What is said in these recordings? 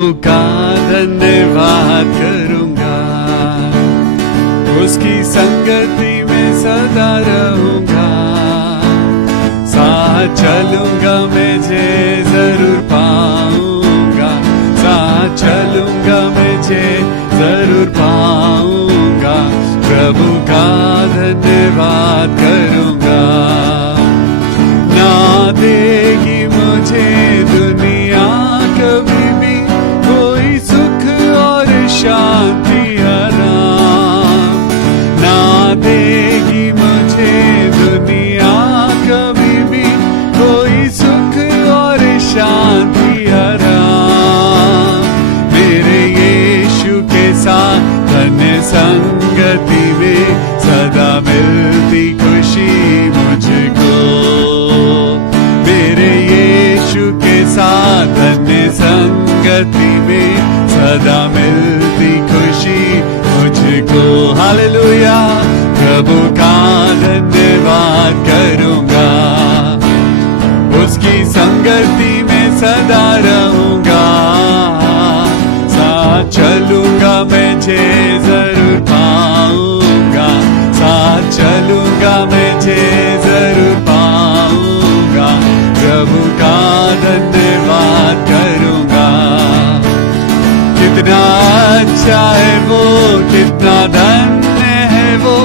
का धन्यवाद करूंगा, उसकी संगति में सदा रहूंगा। साथ चलूंगा मैं जे जरूर पाऊंगा, साथ चलूंगा मैं जे जरूर पाऊंगा। प्रभु का धन्यवाद करूंगा। ना देगी मुझे दुनिया कभी भी कोई सुख और शांति आराम, ना देगी मुझे दुनिया कभी भी कोई सुख और शांति आराम। मेरे यीशु के साथ धन्य संगति में सदा मिलती खुशी मुझको। मेरे यीशु के साथ धन्य संगति में सदा मिलती खुशी मुझको। हालेलुया, प्रभु का धन्यवाद करूंगा, उसकी संगति में सदा रहूंगा। साथ चलूंगा मैं जे जरूर पाऊंगा, साथ चलूंगा मैं जे जरूर पाऊंगा। प्रभु का धन्यवाद करूंगा। कितना अच्छा है वो, कितना धन्य है वो,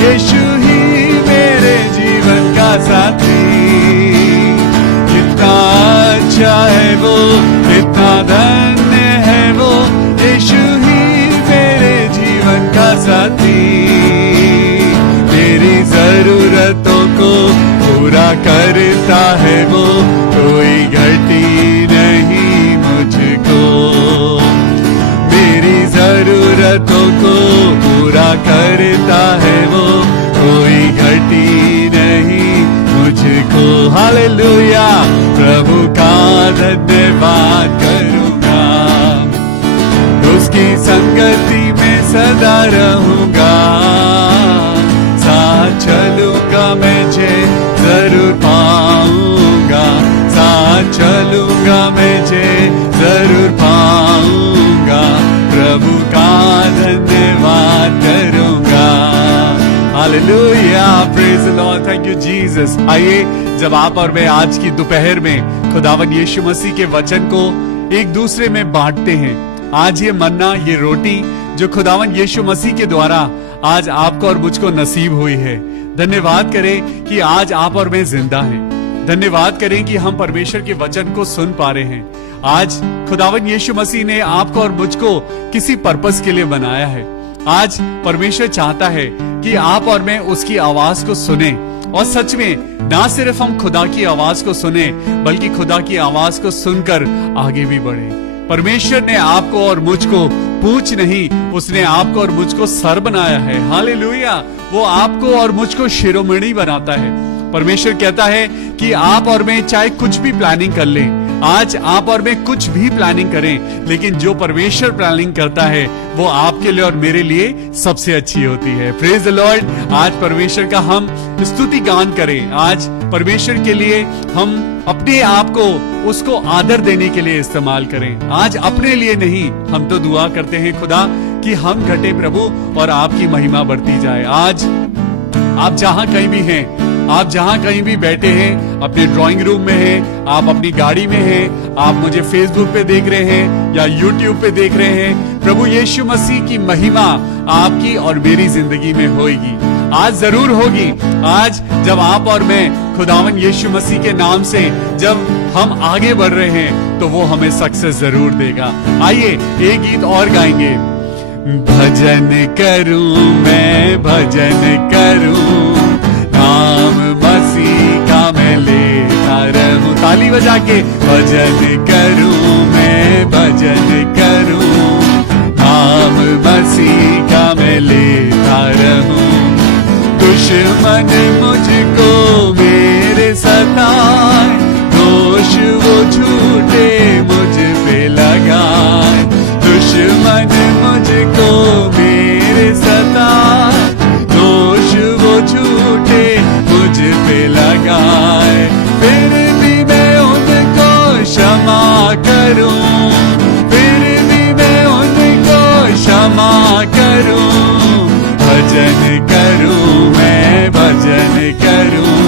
यीशु ही मेरे जीवन का साथी। कितना अच्छा है वो, कितना धन्य है वो, यीशु ही मेरे जीवन का साथी। मेरी जरूरतों को पूरा करता है वो, कोई घटी नहीं मुझको। मेरी जरूरतों को पूरा करता है वो, कोई घटी नहीं मुझको। हालेलुया, प्रभु का धन्यवाद करूंगा, उसकी संगति में सदा रहूंगा। साथ चलूंगा मैं जे जरूर पाऊंगा, साथ चलूंगा मैं जे जरूर पाऊंगा। प्रभु का धन्यवाद करूंगा। Hallelujah, praise the Lord, thank you Jesus. आइए, जब आप और मैं आज की दोपहर में खुदावन यीशु मसीह के वचन को एक दूसरे में बांटते हैं। आज ये मन्ना, ये रोटी जो खुदावन यीशु मसीह के द्वारा आज आपको और मुझको नसीब हुई है, धन्यवाद करें कि आज आप और मैं जिंदा हैं। धन्यवाद करें कि हम परमेश्वर के वचन को सुन पा रहे हैं। आज खुदावन यीशु मसीह ने आपको और मुझको किसी पर्पस के लिए बनाया है। आज परमेश्वर चाहता है कि आप और मैं उसकी आवाज को सुने, और सच में ना सिर्फ हम खुदा की आवाज को सुने, बल्कि खुदा की आवाज को सुनकर आगे भी बढ़े। परमेश्वर ने आपको और मुझको पूंछ नहीं, उसने आपको और मुझको सर बनाया है। हालेलुया, वो आपको और मुझको शिरोमणि बनाता है। परमेश्वर कहता है कि आप और मैं चाहे कुछ भी प्लानिंग कर लें, आज आप और मैं कुछ भी प्लानिंग करें, लेकिन जो परमेश्वर प्लानिंग करता है वो आपके लिए और मेरे लिए सबसे अच्छी होती है। Praise the Lord. आज परमेश्वर का हम स्तुति गान करें। आज परमेश्वर के लिए हम अपने आप को उसको आदर देने के लिए इस्तेमाल करें। आज अपने लिए नहीं, हम तो दुआ करते हैं खुदा कि हम घटे प्रभु और आपकी महिमा बढ़ती जाए। आज आप जहां कहीं भी हैं, आप जहां कहीं भी बैठे हैं, अपने ड्राइंग रूम में हैं, आप अपनी गाड़ी में हैं, आप मुझे फेसबुक पे देख रहे हैं या यूट्यूब पे देख रहे हैं, प्रभु यीशु मसीह की महिमा आपकी और मेरी जिंदगी में होगी। आज जरूर होगी। आज जब आप और मैं खुदावन यीशु मसीह के नाम से जब हम आगे बढ़ रहे हैं, तो वो हमें सक्सेस जरूर देगा। आइए एक गीत और गाएंगे। भजन करूं मैं, भजन करूं, नाम मसीह का मैं लेता रहूं। ताली बजा के भजन करूं मैं, भजन करूं, नाम मसीह का मैं लेता रहूं। दुश्मन मुझको मेरे सताए, दोष वो झूठे मुझ पे लगाए। दुश्मन मुझको मेरे सताए, दोष वो झूठे मुझ पे लगाए। फिर भी मैं उनको क्षमा करूं, करूं, भजन करूं, मैं भजन करूं,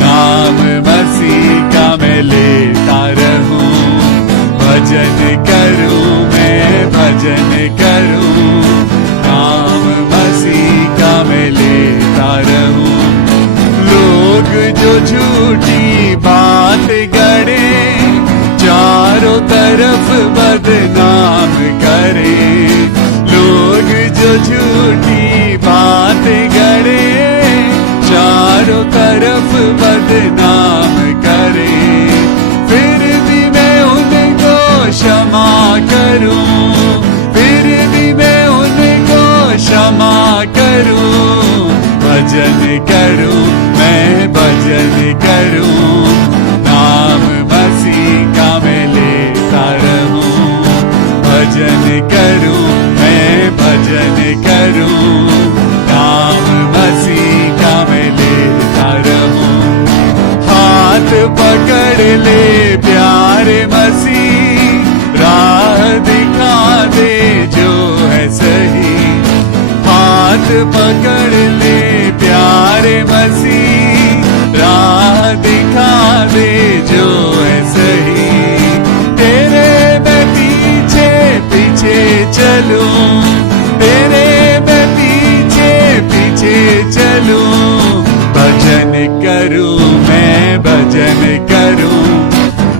नाम मसीह का मैं लेता रहूं, भजन करूं, मैं भजन करूं, नाम मसीह का मैं लेता रहूं। लोग जो झूठी बात गढ़े, चारों तरफ बदनाम करे, लोग जो झूठी बात गढ़े, चारों तरफ बदनाम करे, फिर भी मैं उनको क्षमा करूं, फिर भी मैं उनको क्षमा करूं, भजन करूं, मैं भजन करूं, नाम मसीह का मैं लेता रहूं, भजन करूं, मैं भजन करूं, नाम मसीह का मैं लेता रहूं। हाथ पकड़ ले प्यारे मसीह, राह दिखा दे जो है सही, हाथ पकड़ ले प्यारे मसीह, राह दिखा दे जो है सही, तेरे मैं पीछे पीछे चलूं, तेरे मैं पीछे पीछे चलूं, भजन करूं, मैं भजन करूं,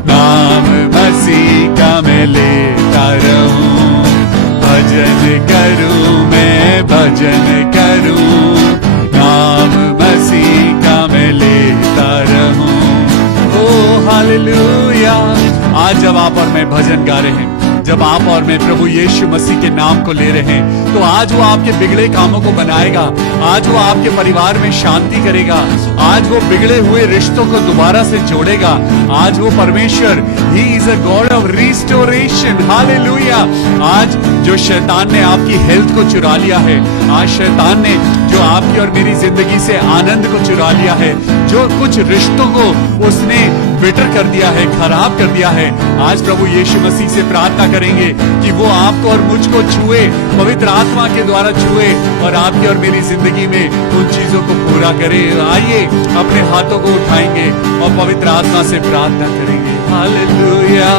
नाम मसीह का मैं लेता रहूं, भजन करूं, मैं भजन करूं, नाम मसीह का मैं लेता रहूं। ओ हालेलुया। आज जब आप और मैं भजन गा रहे हैं, जब आप और मैं प्रभु यीशु मसीह के नाम को ले रहे हैं, तो आज वो आपके बिगड़े कामों को बनाएगा, आज वो आपके परिवार में शांति करेगा, आज वो बिगड़े हुए रिश्तों को दोबारा से जोड़ेगा। आज वो परमेश्वर, he is a God of restoration. Hallelujah. आज जो शैतान ने आपकी हेल्थ को चुरा लिया है, आज शैतान ने जो आपकी और मेरी जिंदगी से आनंद को चुरा लिया है, जो कुछ रिश्तों को उसने बिटर कर दिया है, खराब कर दिया है, आज प्रभु यीशु मसीह से प्रार्थना करेंगे कि वो आपको और मुझको छुए, पवित्र आत्मा के द्वारा छुए और आपकी और मेरी जिंदगी में उन चीजों को पूरा करे। आइए अपने हाथों को उठाएंगे और पवित्र आत्मा से प्रार्थना करेंगे। Hallelujah,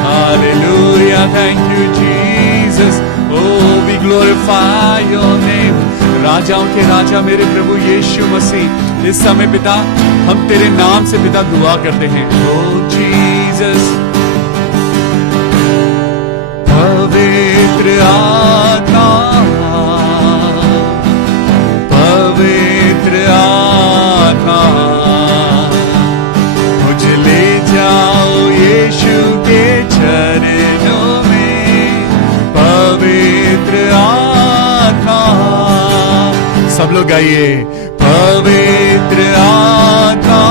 hallelujah, thank you Jesus, oh we glorify your name. राजाओं के राजा मेरे प्रभु यीशु मसीह, इस समय पिता हम तेरे नाम से पिता दुआ करते हैं। ओ जीसस, पवित्र आत्मा, पवित्र आत्मा, मुझे ले जाओ यीशु के चरणों में, पवित्र आत्मा। सब लोग गाइए, पवित्र आत्मा,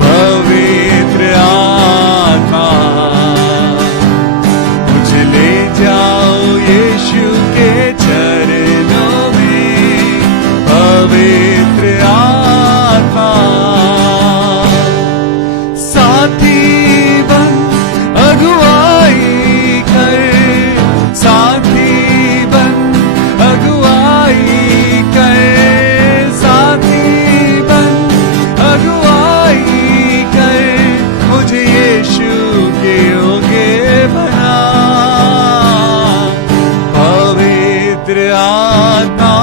पवित्र आत्मा, मुझे ले जाओ यीशु के चरणों में, पवित्र आत्मा। साथी बन अगुवाई कर, साथी बन अगुवाई कर, साथी बन अगुवाई कर, मुझे यीशु के योग्य बना, पवित्र आत्मा,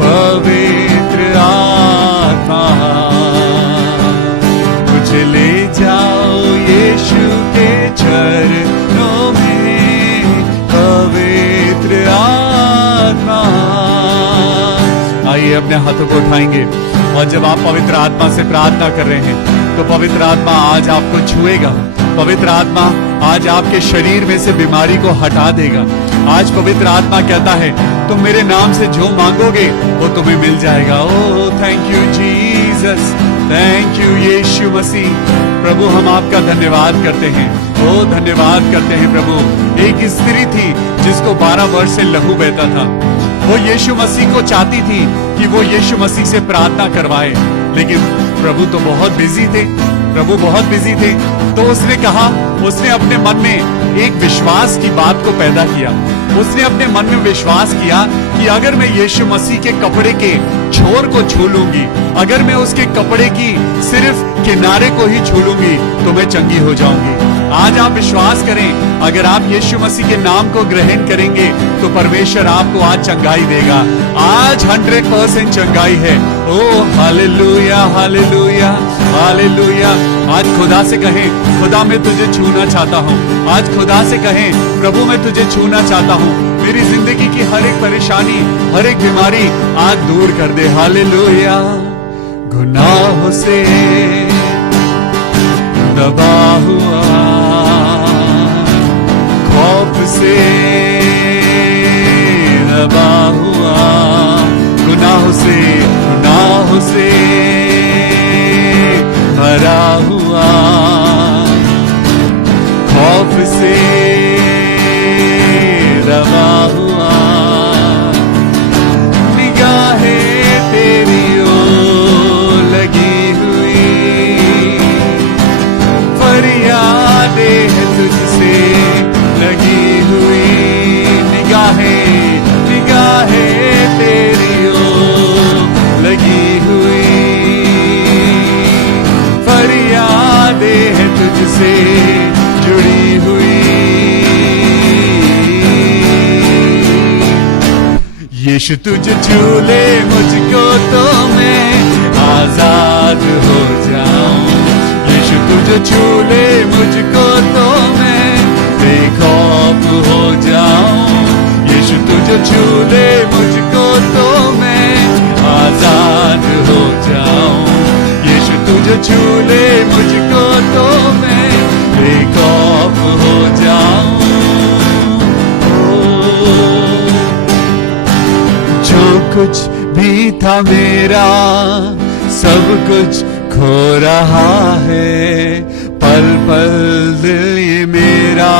पवित्र आत्मा, मुझे ले जाओ यीशु के चरणों में, पवित्र आत्मा। आइए अपने हाथों को उठाएंगे और जब आप पवित्र आत्मा से प्रार्थना कर रहे हैं तो पवित्र आत्मा आज आपको छुएगा, पवित्र आत्मा आज आपके शरीर में से बीमारी को हटा देगा। आज पवित्र आत्मा कहता है तुम मेरे नाम से जो मांगोगे वो तुम्हें मिल जाएगा। Oh thank you Jesus, thank you Yeshu Masih. प्रभु हम आपका धन्यवाद करते हैं, ओ धन्यवाद करते हैं प्रभु। एक स्त्री थी जिसको 12 वर्ष से लहू बहता था, वो यीशु मसीह को चाहती थी कि वो यीशु मसीह से प्रार्थना करवाए, लेकिन प्रभु तो बहुत बिजी थे, प्रभु बहुत बिजी थे। तो उसने कहा, उसने अपने मन में एक विश्वास की बात को पैदा किया। उसने अपने मन में विश्वास किया कि अगर मैं यीशु मसीह के कपड़े के छोर को छू लूंगी, अगर मैं उसके कपड़े की सिर्फ किनारे को ही छू लूंगी तो मैं चंगी हो जाऊंगी। आज आप विश्वास करें, अगर आप यीशु मसीह के नाम को ग्रहण करेंगे तो परमेश्वर आपको आज चंगाई देगा। आज 100% चंगाई है। ओ हालेलुया, हालेलुया, हालेलुया। आज खुदा से कहें, खुदा मैं तुझे छूना चाहता हूँ। आज खुदा से कहें, प्रभु मैं तुझे छूना चाहता हूँ। मेरी जिंदगी की हर एक परेशानी, हर एक बीमारी आज दूर कर दे। हालेलुया। गुनाहों से दबा हुआ, खौफ से दबा हुआ, गुनाहों से भरा हुआ, खौफ से दबा हुआ, निगाहें तेरी ओर लगी हुई, फरियादें हैं तुझसे लगी हुई, निगाहें तेरी ओर लगी हुई, फरियादें हैं तुझसे जुड़ी हुई। यीशु तुझे छू ले मुझको तो मैं आजाद हो जाऊं। यीशु तुझे छू ले मुझको तो मैं बेखौफ हो जाऊं। यीशु तुझे छू ले मुझको तो मैं आजाद हो जाऊं। यीशु तुझे छू ले मुझको तो मैं बेखौफ हो जाऊं। जो कुछ भी था मेरा सब कुछ खो रहा है, पल पल दिल ये मेरा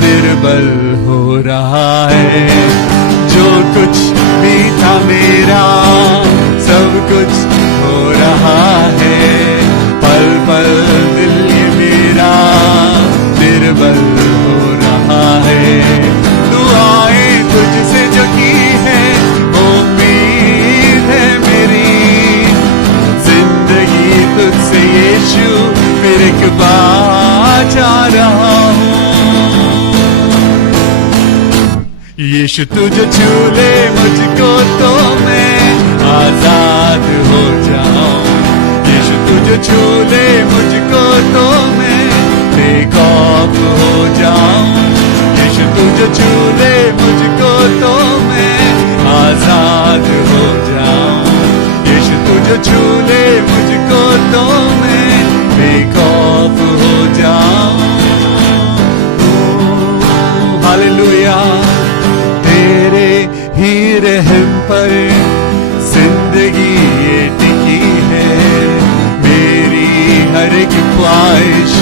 निर्बल हो रहा है। जो कुछ भी था मेरा सब कुछ हो रहा है, पल पल दिल ये मेरा निर्बल हो रहा है। दुआएं तुझसे जो की है उम्मीद है मेरी, जिंदगी तुझसे यीशु फिर एक बार जा रहा हूँ। यीशु तुझे छू ले मुझको तो मैं आजाद हो जाऊं। यीशु तुझे छू ले मुझको तो मैं बेखौफ हो जाऊं। यीशु तुझे छू ले मुझको तो मैं आजाद हो जाऊं। यीशु तुझे छू ले मुझको तो मैं बेखौफ हो जाऊं। हालेलुया। तेरे ही रहम पर जिंदगी ये टिकी है, मेरी हर एक ख्वाहिश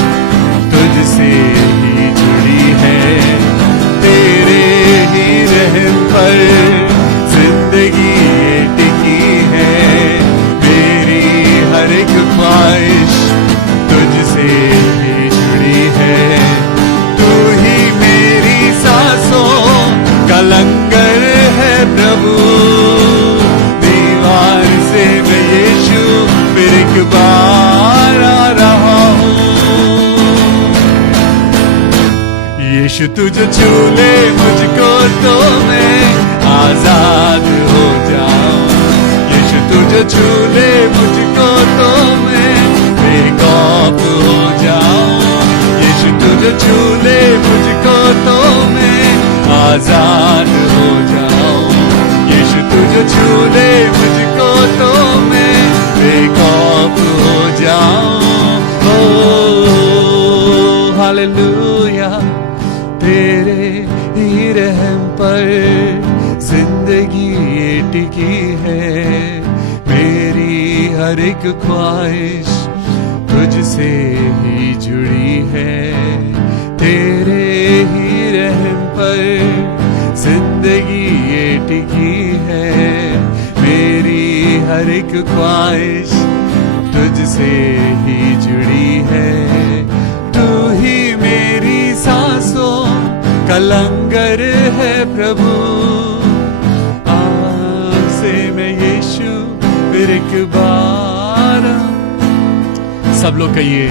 तुझसे ही जुड़ी है। तेरे ही रहम पर जिंदगी ये टिकी है, मेरी हर एक ख्वाहिश तुझसे ही जुड़ी है। तू ही मेरी सांसों का लंगर है प्रभु, दीवार से मैं यीशु फिर एक बार आ रहा हूँ। यीशु तुझे छू ले मुझको तो मैं आजाद हो जाऊं। यीशु तुझे छू ले मुझको तो मैं बेखौफ हो जाऊं। यीशु तुझे छू ले मुझको तो मैं आजाद हो जाऊं। यीशु तुझे छू ले मुझको तो मैं बेखौफ हो जाऊं। ओ हालेलुया। तेरे ही रहम पर जिंदगी ये टिकी है, मेरी हर एक ख्वाहिश तुझसे ही जुड़ी है। तेरे ही रहम पर जिंदगी ये टिकी है, मेरी हर एक ख्वाहिश तुझसे ही जुड़ी है। लंगर है प्रभु। आपसे मैं यीशु फिर एक बार। सब लोग कहिए,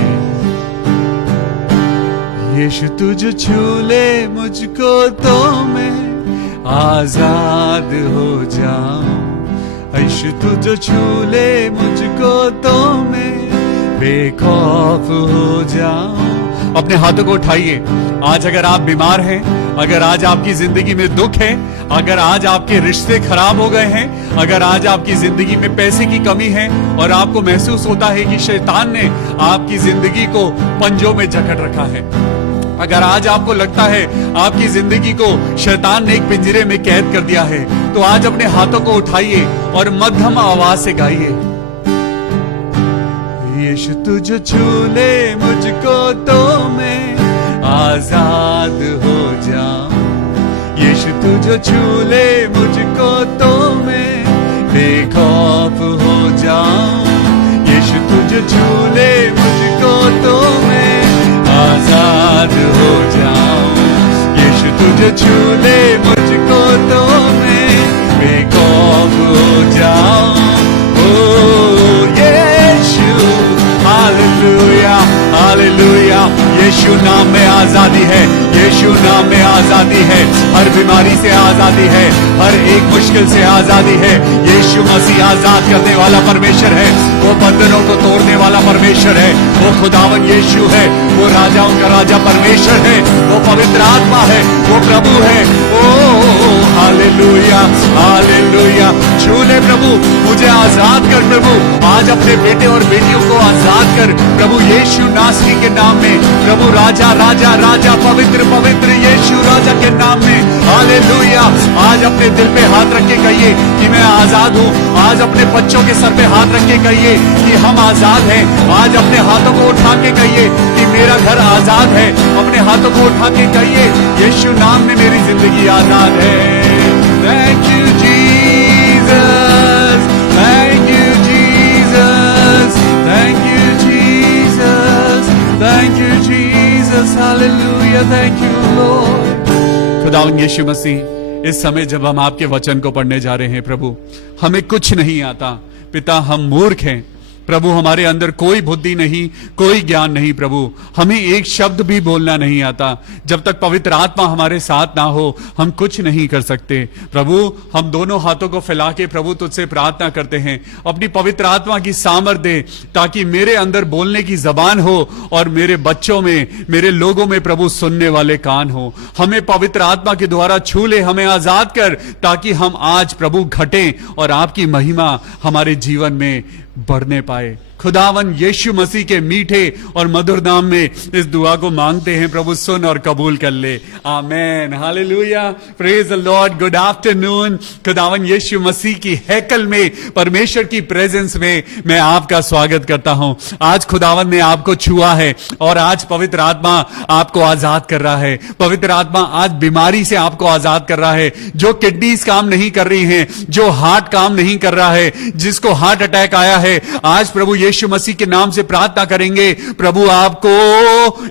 यीशु तुझ छू ले मुझको तो मैं आजाद हो जाऊं। यीशु तुझ छू ले मुझको तो मैं बेखौफ हो जाऊं। अपने हाथों को उठाइए। आज अगर आप बीमार हैं, अगर आज आपकी जिंदगी में दुख है, अगर आज आपके रिश्ते खराब हो गए हैं, अगर आज आपकी जिंदगी में पैसे की कमी है और आपको महसूस होता है कि शैतान ने आपकी जिंदगी को पंजों में जकड़ रखा है, अगर आज आपको लगता है आपकी जिंदगी को शैतान ने एक पिंजरे में कैद कर दिया है, तो आज अपने हाथों को उठाइए और मध्यम आवाज से गाइए, यीशु तुझ छू ले मुझको तो मैं आजाद हो जाऊं। यीशु तुझ छू ले मुझको तो मैं बेखौफ हो जाऊं। यीशु तुझ छू ले मुझको तो मैं आजाद हो जाऊं। यीशु तुझ छू ले मुझको तो मैं बेखौफ हो जाऊं। ओ यीशु, हालेलुया हालेलुया। यीशु नाम में आजादी है, यीशु नाम में आजादी है। हर बीमारी से आजादी है, हर एक मुश्किल से आजादी है। यीशु मसीह आजाद करने वाला परमेश्वर है, वो बंधनों को तोड़ने वाला परमेश्वर है। वो खुदावन यीशु है, वो राजाओं का राजा परमेश्वर है, वो पवित्र आत्मा है, वो प्रभु है। ओ हालेलुया हालेलुया। छू ले प्रभु, मुझे आजाद कर प्रभु। आज अपने बेटे और बेटियों को आजाद कर प्रभु यीशु नासरी के नाम में। प्रभु राजा राजा राजा, पवित्र पवित्र यीशु राजा के नाम में। हालेलुया। आज अपने दिल पे हाथ रख के कहिए कि मैं आजाद हूँ। आज अपने बच्चों के सर पे हाथ रख के कहिए कि हम आजाद हैं। आज अपने हाथों को उठा के कहिए कि मेरा घर आजाद है। अपने हाथों को उठा के कहिए, यीशु नाम में मेरी जिंदगी आजाद है। Thank you Jesus, thank you Jesus, thank you Jesus, thank you Jesus, hallelujah, thank you Lord. खुदावंद यीशु मसीह, इस समय जब हम आपके वचन को पढ़ने जा रहे हैं प्रभु, हमें कुछ नहीं आता पिता, हम मूर्ख हैं प्रभु। हमारे अंदर कोई बुद्धि नहीं, कोई ज्ञान नहीं प्रभु। हमें एक शब्द भी बोलना नहीं आता। जब तक पवित्र आत्मा हमारे साथ ना हो हम कुछ नहीं कर सकते प्रभु। हम दोनों हाथों को फैला के प्रभु तुझसे प्रार्थना करते हैं, अपनी पवित्र आत्मा की सामर्थ दे, ताकि मेरे अंदर बोलने की जबान हो और मेरे बच्चों में, मेरे लोगों में प्रभु सुनने वाले कान हो। हमें पवित्र आत्मा के द्वारा छू ले, हमें आजाद कर, ताकि हम आज प्रभु घटें और आपकी महिमा हमारे जीवन में बढ़ने पाए। खुदावन यीशु मसीह के मीठे और मधुर नाम में इस दुआ को मांगते हैं प्रभु, सुन और कबूल कर ले। Amen, hallelujah, praise the lord. Good afternoon. खुदावन यीशु मसीह की हैकल में, परमेश्वर की प्रेजेंस में मैं आपका स्वागत करता हूं। आज खुदावन ने आपको छुआ है और आज पवित्र आत्मा आपको आजाद कर रहा है। पवित्र आत्मा आज बीमारी से आपको आजाद कर रहा है। जो किडनीज काम नहीं कर रही हैं, जो हार्ट काम नहीं कर रहा है, जिसको हार्ट अटैक आया है, आज प्रभु यीशु मसीह के नाम से प्रार्थना करेंगे, प्रभु आपको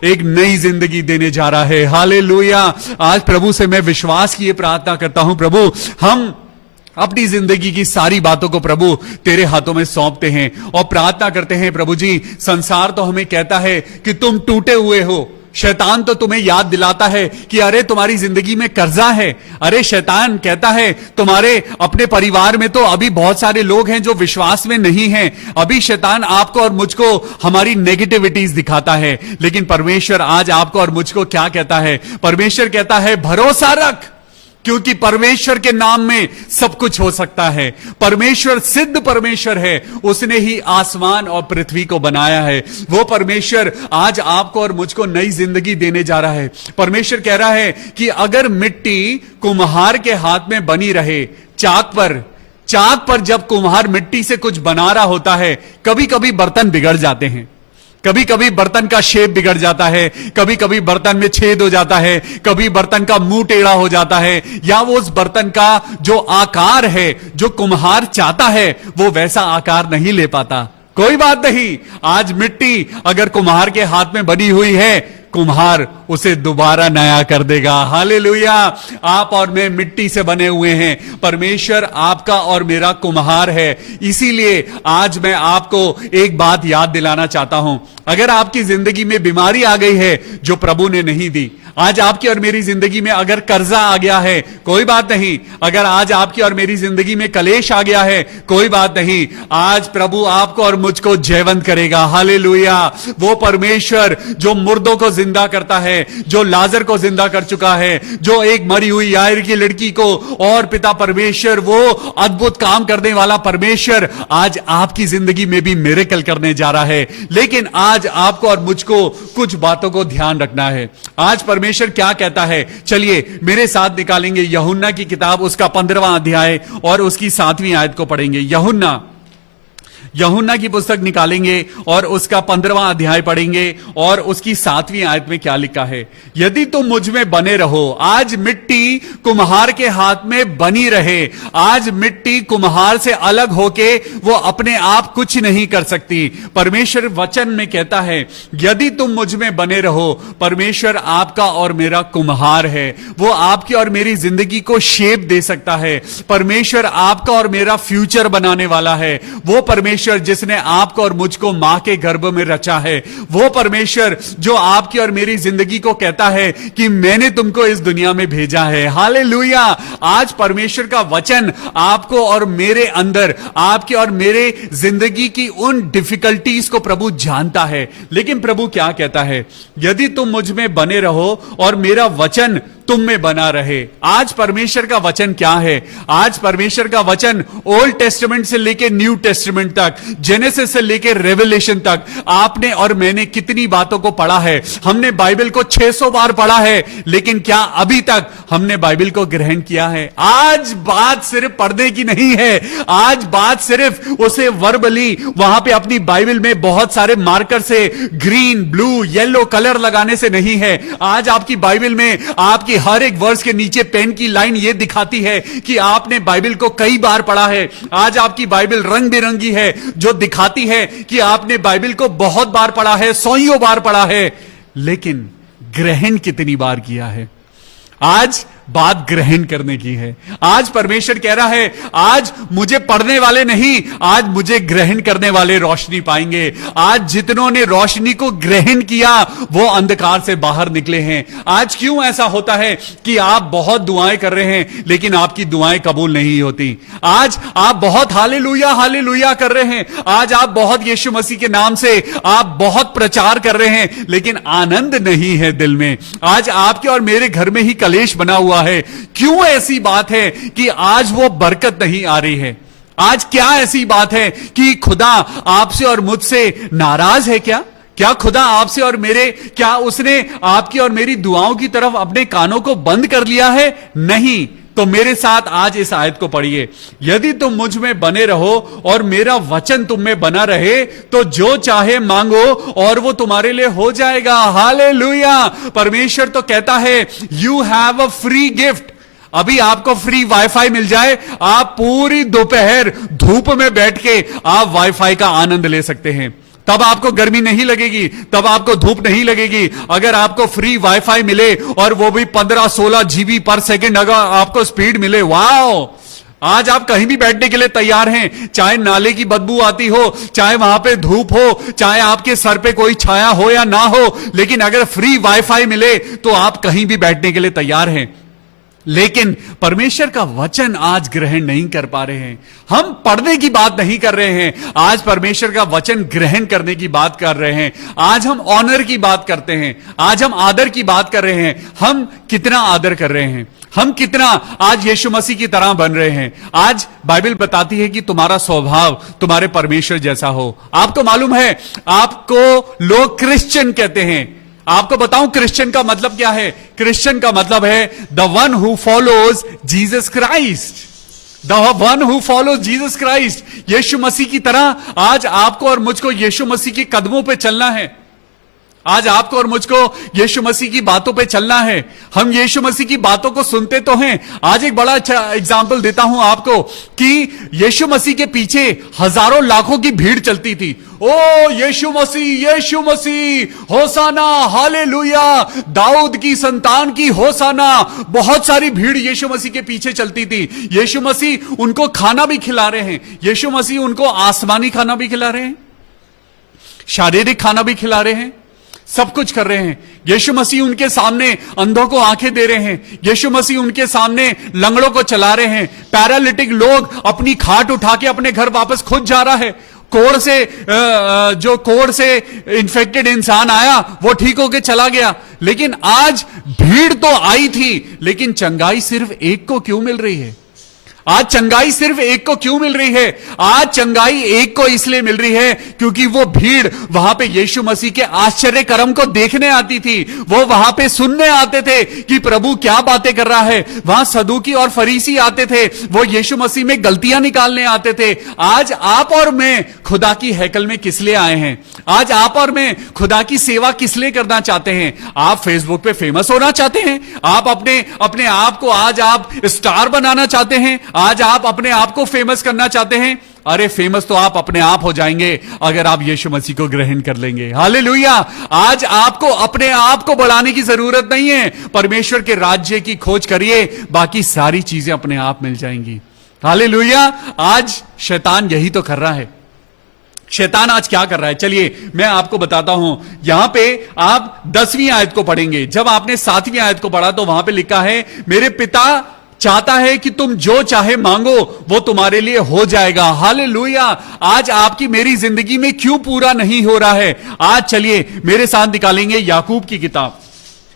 एक नई जिंदगी देने जा रहा है। हालेलुया। आज प्रभु से मैं विश्वास किए प्रार्थना करता हूं, प्रभु हम अपनी जिंदगी की सारी बातों को प्रभु तेरे हाथों में सौंपते हैं और प्रार्थना करते हैं प्रभु जी। संसार तो हमें कहता है कि तुम टूटे हुए हो, शैतान तो तुम्हें याद दिलाता है कि अरे तुम्हारी जिंदगी में कर्जा है। अरे शैतान कहता है तुम्हारे अपने परिवार में तो अभी बहुत सारे लोग हैं जो विश्वास में नहीं हैं। अभी शैतान आपको और मुझको हमारी नेगेटिविटीज दिखाता है, लेकिन परमेश्वर आज आपको और मुझको क्या कहता है? परमेश्वर कहता है भरोसा रख, क्योंकि परमेश्वर के नाम में सब कुछ हो सकता है। परमेश्वर सिद्ध परमेश्वर है, उसने ही आसमान और पृथ्वी को बनाया है। वो परमेश्वर आज आपको और मुझको नई जिंदगी देने जा रहा है। परमेश्वर कह रहा है कि अगर मिट्टी कुम्हार के हाथ में बनी रहे, चाक पर जब कुम्हार मिट्टी से कुछ बना रहा होता है, कभी कभी बर्तन बिगड़ जाते हैं, कभी कभी बर्तन का शेप बिगड़ जाता है, कभी कभी बर्तन में छेद हो जाता है, कभी बर्तन का मुंह टेढ़ा हो जाता है, या वो उस बर्तन का जो आकार है, जो कुम्हार चाहता है, वो वैसा आकार नहीं ले पाता। कोई बात नहीं, आज मिट्टी अगर कुम्हार के हाथ में बनी हुई है, कुम्हार उसे दोबारा नया कर देगा। हालेलुया। आप और मैं मिट्टी से बने हुए हैं, परमेश्वर आपका और मेरा कुम्हार है। इसीलिए आज मैं आपको एक बात याद दिलाना चाहता हूं। अगर आपकी जिंदगी में बीमारी आ गई है जो प्रभु ने नहीं दी, आज आपकी और मेरी जिंदगी में अगर कर्जा आ गया है, कोई बात नहीं। अगर आज आपकी और मेरी जिंदगी में कलेश आ गया है, कोई बात नहीं। आज प्रभु आपको और मुझको जयवंत करेगा। हालेलुया। वो परमेश्वर जो मुर्दों को जिंदा करता है, जो लाजर को जिंदा कर चुका है, जो एक मरी हुई यायर की लड़की को, और पिता परमेश्वर, वो अद्भुत काम करने वाला परमेश्वर आज आपकी जिंदगी में भी मिरेकल करने जा रहा है। लेकिन आज आपको और मुझको कुछ बातों को ध्यान रखना है। आज परमेश्वर क्या कहता है, चलिए मेरे साथ निकालेंगे यूहन्ना की किताब, उसका 15वां अध्याय और उसकी 7वीं आयत को पढ़ेंगे। यूहन्ना की पुस्तक निकालेंगे और उसका 15वां अध्याय पढ़ेंगे और उसकी 7वीं आयत में क्या लिखा है। यदि तुम मुझ में बने रहो। आज मिट्टी कुम्हार के हाथ में बनी रहे। आज मिट्टी कुम्हार से अलग होके वो अपने आप कुछ नहीं कर सकती। परमेश्वर वचन में कहता है यदि तुम मुझ में बने रहो। परमेश्वर आपका और मेरा कुम्हार है, वो आपकी और मेरी जिंदगी को शेप दे सकता है। परमेश्वर आपका और मेरा फ्यूचर बनाने वाला है। वो परमेश्वर जिसने आपको और मुझको मां के गर्भ में रचा है, वो परमेश्वर जो आपकी और मेरी जिंदगी को कहता है कि मैंने तुमको इस दुनिया में भेजा है। हालेलुया। आज परमेश्वर का वचन आपको और मेरे अंदर, आपकी और मेरे जिंदगी की उन डिफिकल्टीज को प्रभु जानता है। लेकिन प्रभु क्या कहता है, यदि तुम मुझ में बने रहो और मेरा वचन तुम में बना रहे। आज परमेश्वर का वचन क्या है? आज परमेश्वर का वचन ओल्ड टेस्टामेंट से लेकर न्यू टेस्टामेंट तक, जेनेसिस से लेकर रेवलेशन तक, आपने और मैंने कितनी बातों को पढ़ा है। हमने बाइबल को 600 बार पढ़ा है, लेकिन क्या अभी तक हमने बाइबल को ग्रहण किया है? आज बात सिर्फ पढ़ने की नहीं है। आज बात सिर्फ उसे वर्बली वहां पे अपनी बाइबल में बहुत सारे मार्कर से ग्रीन, ब्लू, येलो कलर लगाने से नहीं है। आज आपकी बाइबल में आपकी हर एक वर्स के नीचे पेन की लाइन यह दिखाती है कि आपने बाइबल को कई बार पढ़ा है। आज आपकी बाइबल रंग बिरंगी है, जो दिखाती है कि आपने बाइबल को बहुत बार पढ़ा है, सौयों बार पढ़ा है। लेकिन ग्रहण कितनी बार किया है? आज बात ग्रहण करने की है। आज परमेश्वर कह रहा है, आज मुझे पढ़ने वाले नहीं, आज मुझे ग्रहण करने वाले रोशनी पाएंगे। आज जितनों ने रोशनी को ग्रहण किया वो अंधकार से बाहर निकले हैं। आज क्यों ऐसा होता है कि आप बहुत दुआएं कर रहे हैं लेकिन आपकी दुआएं कबूल नहीं होती? आज आप बहुत हालेलुया हालेलुया कर रहे हैं, आज आप बहुत यीशु मसीह के नाम से आप बहुत प्रचार कर रहे हैं, लेकिन आनंद नहीं है दिल में। आज आपके और मेरे घर में ही कलेश बना हुआ है। क्यों ऐसी बात है कि आज वो बरकत नहीं आ रही है? आज क्या ऐसी बात है कि खुदा आपसे और मुझसे नाराज है? क्या खुदा आपसे और मेरे, क्या उसने आपकी और मेरी दुआओं की तरफ अपने कानों को बंद कर लिया है? नहीं। तो मेरे साथ आज इस आयत को पढ़िए। यदि तुम मुझ में बने रहो और मेरा वचन तुम में बना रहे तो जो चाहे मांगो और वो तुम्हारे लिए हो जाएगा। हालेलुया। परमेश्वर तो कहता है you have a free gift. अभी आपको फ्री वाईफाई मिल जाए, आप पूरी दोपहर धूप में बैठ के आप वाईफाई का आनंद ले सकते हैं। तब आपको गर्मी नहीं लगेगी, तब आपको धूप नहीं लगेगी। अगर आपको फ्री वाईफाई मिले और वो भी 15-16 जीबी पर सेकंड अगर आपको स्पीड मिले, वाओ! आज आप कहीं भी बैठने के लिए तैयार हैं, चाहे नाले की बदबू आती हो, चाहे वहां पे धूप हो, चाहे आपके सर पे कोई छाया हो या ना हो, लेकिन अगर फ्री वाईफाई मिले तो आप कहीं भी बैठने के लिए तैयार हैं। लेकिन परमेश्वर का वचन आज ग्रहण नहीं कर पा रहे हैं। हम पढ़ने की बात नहीं कर रहे हैं, आज परमेश्वर का वचन ग्रहण करने की बात कर रहे हैं। आज हम ऑनर की बात करते हैं, आज हम आदर की बात कर रहे हैं। हम कितना आदर कर रहे हैं, हम कितना आज यीशु मसीह की तरह बन रहे हैं। आज बाइबल बताती है कि तुम्हारा स्वभाव तुम्हारे परमेश्वर जैसा हो। आपको मालूम है, आपको लोग क्रिश्चियन कहते हैं। आपको बताऊं क्रिश्चियन का मतलब क्या है? क्रिश्चियन का मतलब है the one who follows Jesus Christ, the one who follows Jesus Christ. Yeshu Masih की तरह आज आपको और मुझको यीशु मसीह के कदमों पे चलना है। आज आपको और मुझको यीशु मसीह की बातों पे चलना है। हम यीशु मसीह की बातों को सुनते तो हैं। आज एक बड़ा अच्छा एग्जाम्पल देता हूं आपको कि यीशु मसीह के पीछे हजारों लाखों की भीड़ चलती थी। ओ यीशु मसीह होसाना, हालेलुया, दाऊद की संतान की होसाना। बहुत सारी भीड़ यीशु मसीह के पीछे चलती थी। यीशु मसीह उनको खाना भी खिला रहे हैं, यीशु मसीह उनको आसमानी खाना भी खिला रहे हैं, शारीरिक खाना भी खिला रहे हैं, सब कुछ कर रहे हैं। यीशु मसीह उनके सामने अंधों को आंखें दे रहे हैं, यीशु मसीह उनके सामने लंगड़ों को चला रहे हैं। पैरालिटिक लोग अपनी खाट उठा के अपने घर वापस खुद जा रहा है। कोढ़ से इन्फेक्टेड इंसान आया, वो ठीक होके चला गया। लेकिन आज भीड़ तो आई थी, लेकिन चंगाई सिर्फ एक को क्यों मिल रही है? आज चंगाई सिर्फ एक को क्यों मिल रही है? आज चंगाई एक को इसलिए मिल रही है क्योंकि वो भीड़ वहां पे यीशु मसीह के आश्चर्य कर्म को देखने आती थी। वो वहां पे सुनने आते थे कि प्रभु क्या बातें कर रहा है। वहां सदूकी और फरीसी आते थे, वो यीशु मसीह में गलतियां निकालने आते थे। आज आप और मैं खुदा की हैकल में किस लिए आए हैं? आज आप और मैं खुदा की सेवा किस लिए करना चाहते हैं? आप फेसबुक पे फेमस होना चाहते हैं? आप अपने आप को आज आप स्टार बनाना चाहते हैं? आज आप अपने आप को फेमस करना चाहते हैं? अरे फेमस तो आप अपने आप हो जाएंगे अगर आप यीशु मसीह को ग्रहण कर लेंगे। हालेलुया। आज आपको अपने आप को बढ़ाने की जरूरत नहीं है। परमेश्वर के राज्य की खोज करिए, बाकी सारी चीजें अपने आप मिल जाएंगी। हालेलुया। आज शैतान यही तो कर रहा है। शैतान आज क्या कर रहा है, चलिए मैं आपको बताता हूं। यहां पे आप 10वीं आयत को पढ़ेंगे। जब आपने 7वीं आयत को पढ़ा तो वहां पे लिखा है, मेरे पिता चाहता है कि तुम जो चाहे मांगो वो तुम्हारे लिए हो जाएगा। हालेलुया। आज आपकी मेरी जिंदगी में क्यों पूरा नहीं हो रहा है? आज चलिए मेरे साथ निकालेंगे याकूब की किताब।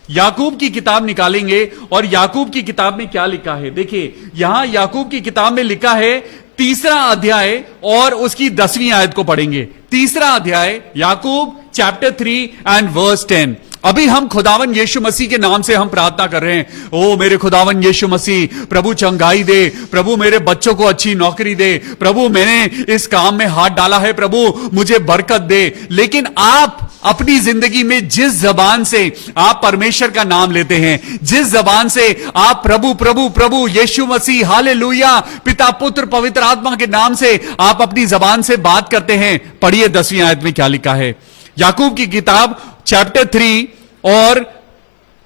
याकूब की किताब निकालेंगे और याकूब की किताब में क्या लिखा है देखिए। यहां याकूब की किताब में लिखा है 3रा अध्याय और उसकी 10वीं आयत को पढ़ेंगे। 3रा अध्याय याकूब चैप्टर 3 एंड वर्स 10। अभी हम खुदावन यीशु मसीह के नाम से हम प्रार्थना कर रहे हैं। ओ मेरे खुदावन यीशु मसीह, प्रभु चंगाई दे, प्रभु मेरे बच्चों को अच्छी नौकरी दे, प्रभु मैंने इस काम में हाथ डाला है, प्रभु मुझे बरकत दे। लेकिन आप अपनी जिंदगी में जिस जबान से आप परमेश्वर का नाम लेते हैं, जिस जबान से आप प्रभु प्रभु प्रभु यीशु मसीह, हालेलुया, पिता पुत्र पवित्र आत्मा के नाम से आप अपनी जबान से बात करते हैं, पढ़िए 10वीं आयत में क्या लिखा है। याकूब की किताब चैप्टर 3 और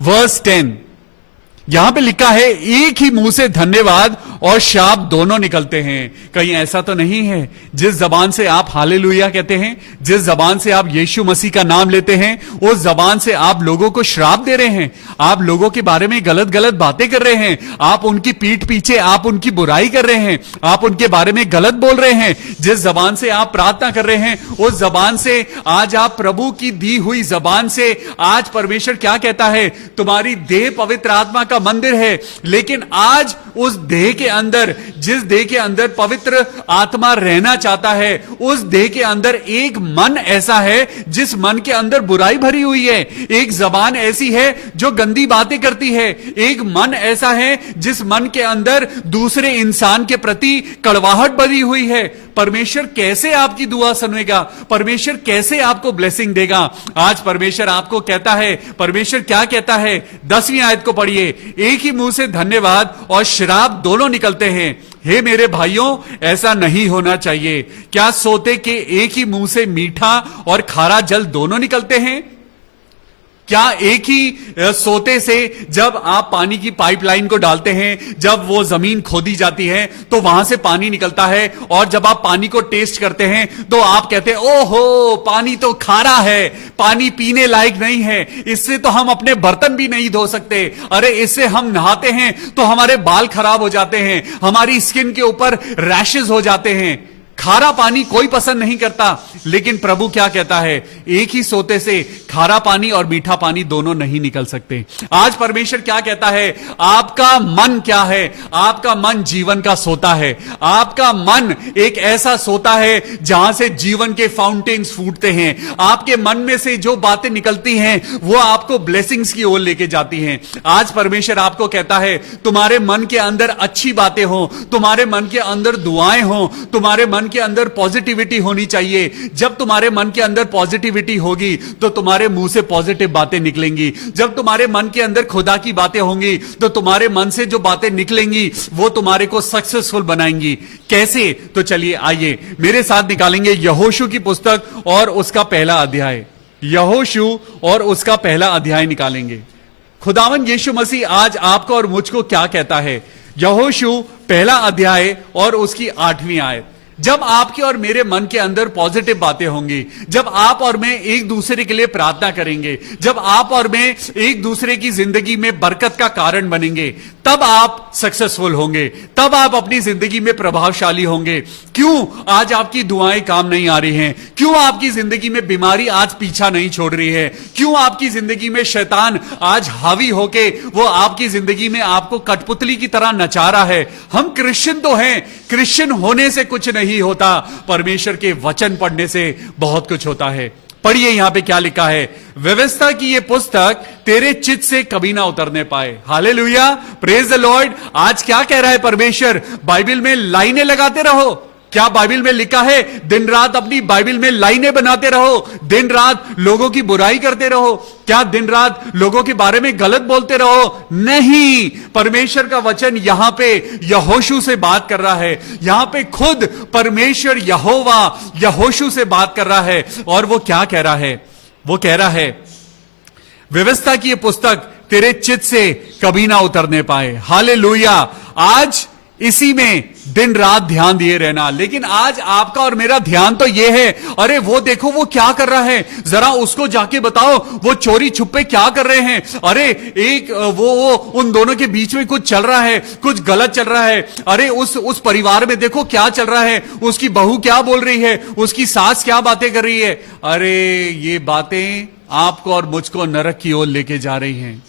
वर्स 10। यहां पे लिखा है, एक ही मुंह से धन्यवाद और शाप दोनों निकलते हैं। कहीं ऐसा तो नहीं है जिस जबान से आप हालेलुया कहते हैं, जिस जबान से आप यीशु मसीह का नाम लेते हैं, उस जबान से आप लोगों को श्राप दे रहे हैं, आप लोगों के बारे में गलत गलत बातें कर रहे हैं, आप उनकी पीठ पीछे आप उनकी बुराई कर रहे हैं, आप उनके बारे में गलत बोल रहे हैं। जिस जबान से आप प्रार्थना कर रहे हैं, उस जबान से आज आप प्रभु की दी हुई जबान से आज परमेश्वर क्या कहता है, तुम्हारी देह पवित्र आत्मा का मंदिर है। लेकिन आज उस देह के अंदर, जिस देह के अंदर पवित्र आत्मा रहना चाहता है, उस देह के अंदर एक मन ऐसा है जिस मन के अंदर बुराई भरी हुई है। एक जबान ऐसी है जो गंदी बातें करती है। एक मन ऐसा है जिस मन के अंदर दूसरे इंसान के प्रति कड़वाहट भरी हुई है। परमेश्वर कैसे आपकी दुआ सुनेगा? परमेश्वर कैसे आपको ब्लेसिंग देगा? आज परमेश्वर आपको कहता है, परमेश्वर क्या कहता है? 10वीं आयत को पढ़िए। एक ही मुंह से धन्यवाद और श्राप दोनों निकलते हैं। हे मेरे भाइयों, ऐसा नहीं होना चाहिए। क्या सोते के एक ही मुंह से मीठा और खारा जल दोनों निकलते हैं? क्या एक ही सोते से जब आप पानी की पाइपलाइन को डालते हैं, जब वो जमीन खोदी जाती है तो वहां से पानी निकलता है, और जब आप पानी को टेस्ट करते हैं तो आप कहते हैं ओहो पानी तो खारा है, पानी पीने लायक नहीं है, इससे तो हम अपने बर्तन भी नहीं धो सकते। अरे इससे हम नहाते हैं तो हमारे बाल खराब हो जाते हैं, हमारी स्किन के ऊपर रैशेस हो जाते हैं। खारा पानी कोई पसंद नहीं करता। लेकिन प्रभु क्या कहता है? एक ही सोते से खारा पानी और मीठा पानी दोनों नहीं निकल सकते। आज परमेश्वर क्या कहता है? आपका मन क्या है? आपका मन जीवन का सोता है। आपका मन एक ऐसा सोता है जहां से जीवन के फाउंटेन्स फूटते हैं। आपके मन में से जो बातें निकलती हैं वो आपको ब्लेसिंग्स की ओर लेके जाती हैं। आज परमेश्वर आपको कहता है, तुम्हारे मन के अंदर अच्छी बातें हो, तुम्हारे मन के अंदर दुआएं हो, तुम्हारे मन के अंदर पॉजिटिविटी होनी चाहिए। जब तुम्हारे मन के अंदर पॉजिटिविटी होगी तो तुम्हारे मुंह से पॉजिटिव बातें निकलेंगी। जब तुम्हारे मन के अंदर खुदा की बातें होंगी तो तुम्हारे मन से जो बातें निकलेंगी वो तुम्हारे को सक्सेसफुल बनाएंगी। कैसे? तो चलिए आइए मेरे साथ निकालेंगे यहोशू की पुस्तक और उसका पहला अध्याय। यहोशू और उसका पहला अध्याय निकालेंगे। खुदावन यीशु मसीह आज आपको और मुझको क्या कहता है? यहोशू पहला अध्याय और उसकी 8वीं आयत। जब आपके और मेरे मन के अंदर पॉजिटिव बातें होंगी, जब आप और मैं एक दूसरे के लिए प्रार्थना करेंगे, जब आप और मैं एक दूसरे की जिंदगी में बरकत का कारण बनेंगे, तब आप सक्सेसफुल होंगे, तब आप अपनी जिंदगी में प्रभावशाली होंगे। क्यों आज आपकी दुआएं काम नहीं आ रही हैं? क्यों आपकी जिंदगी में बीमारी आज पीछा नहीं छोड़ रही है? क्यों आपकी जिंदगी में शैतान आज हावी होके वो आपकी जिंदगी में आपको कठपुतली की तरह नचा रहा है? हम क्रिश्चियन तो हैं, क्रिश्चियन होने से कुछ नहीं होता, परमेश्वर के वचन पढ़ने से बहुत कुछ होता है। पढ़िए यहां पे क्या लिखा है। व्यवस्था की ये पुस्तक तेरे चित्त से कभी ना उतरने पाए। Hallelujah, praise the Lord. आज क्या कह रहा है परमेश्वर? बाइबल में लाइनें लगाते रहो। क्या बाइबल में लिखा है दिन रात अपनी बाइबल में लाइनें बनाते रहो, दिन रात लोगों की बुराई करते रहो? क्या दिन रात लोगों के बारे में गलत बोलते रहो? नहीं, परमेश्वर का वचन यहां पे यहोशू से बात कर रहा है। यहां पे खुद परमेश्वर यहोवा यहोशू से बात कर रहा है और वो क्या कह रहा है? वो कह रहा है व्यवस्था की ये पुस्तक तेरे चित्त से कभी ना उतरने पाए। हालेलुया। आज इसी में दिन रात ध्यान दिए रहना। लेकिन आज आपका और मेरा ध्यान तो यह है, अरे वो देखो वो क्या कर रहा है, जरा उसको जाके बताओ वो चोरी छुपे क्या कर रहे हैं। अरे एक वो उन दोनों के बीच में कुछ चल रहा है, कुछ गलत चल रहा है। अरे उस परिवार में देखो क्या चल रहा है, उसकी बहू क्या बोल रही है, उसकी सास क्या बातें कर रही है। अरे ये बातें आपको और मुझको नरक की ओर लेके जा रही हैं।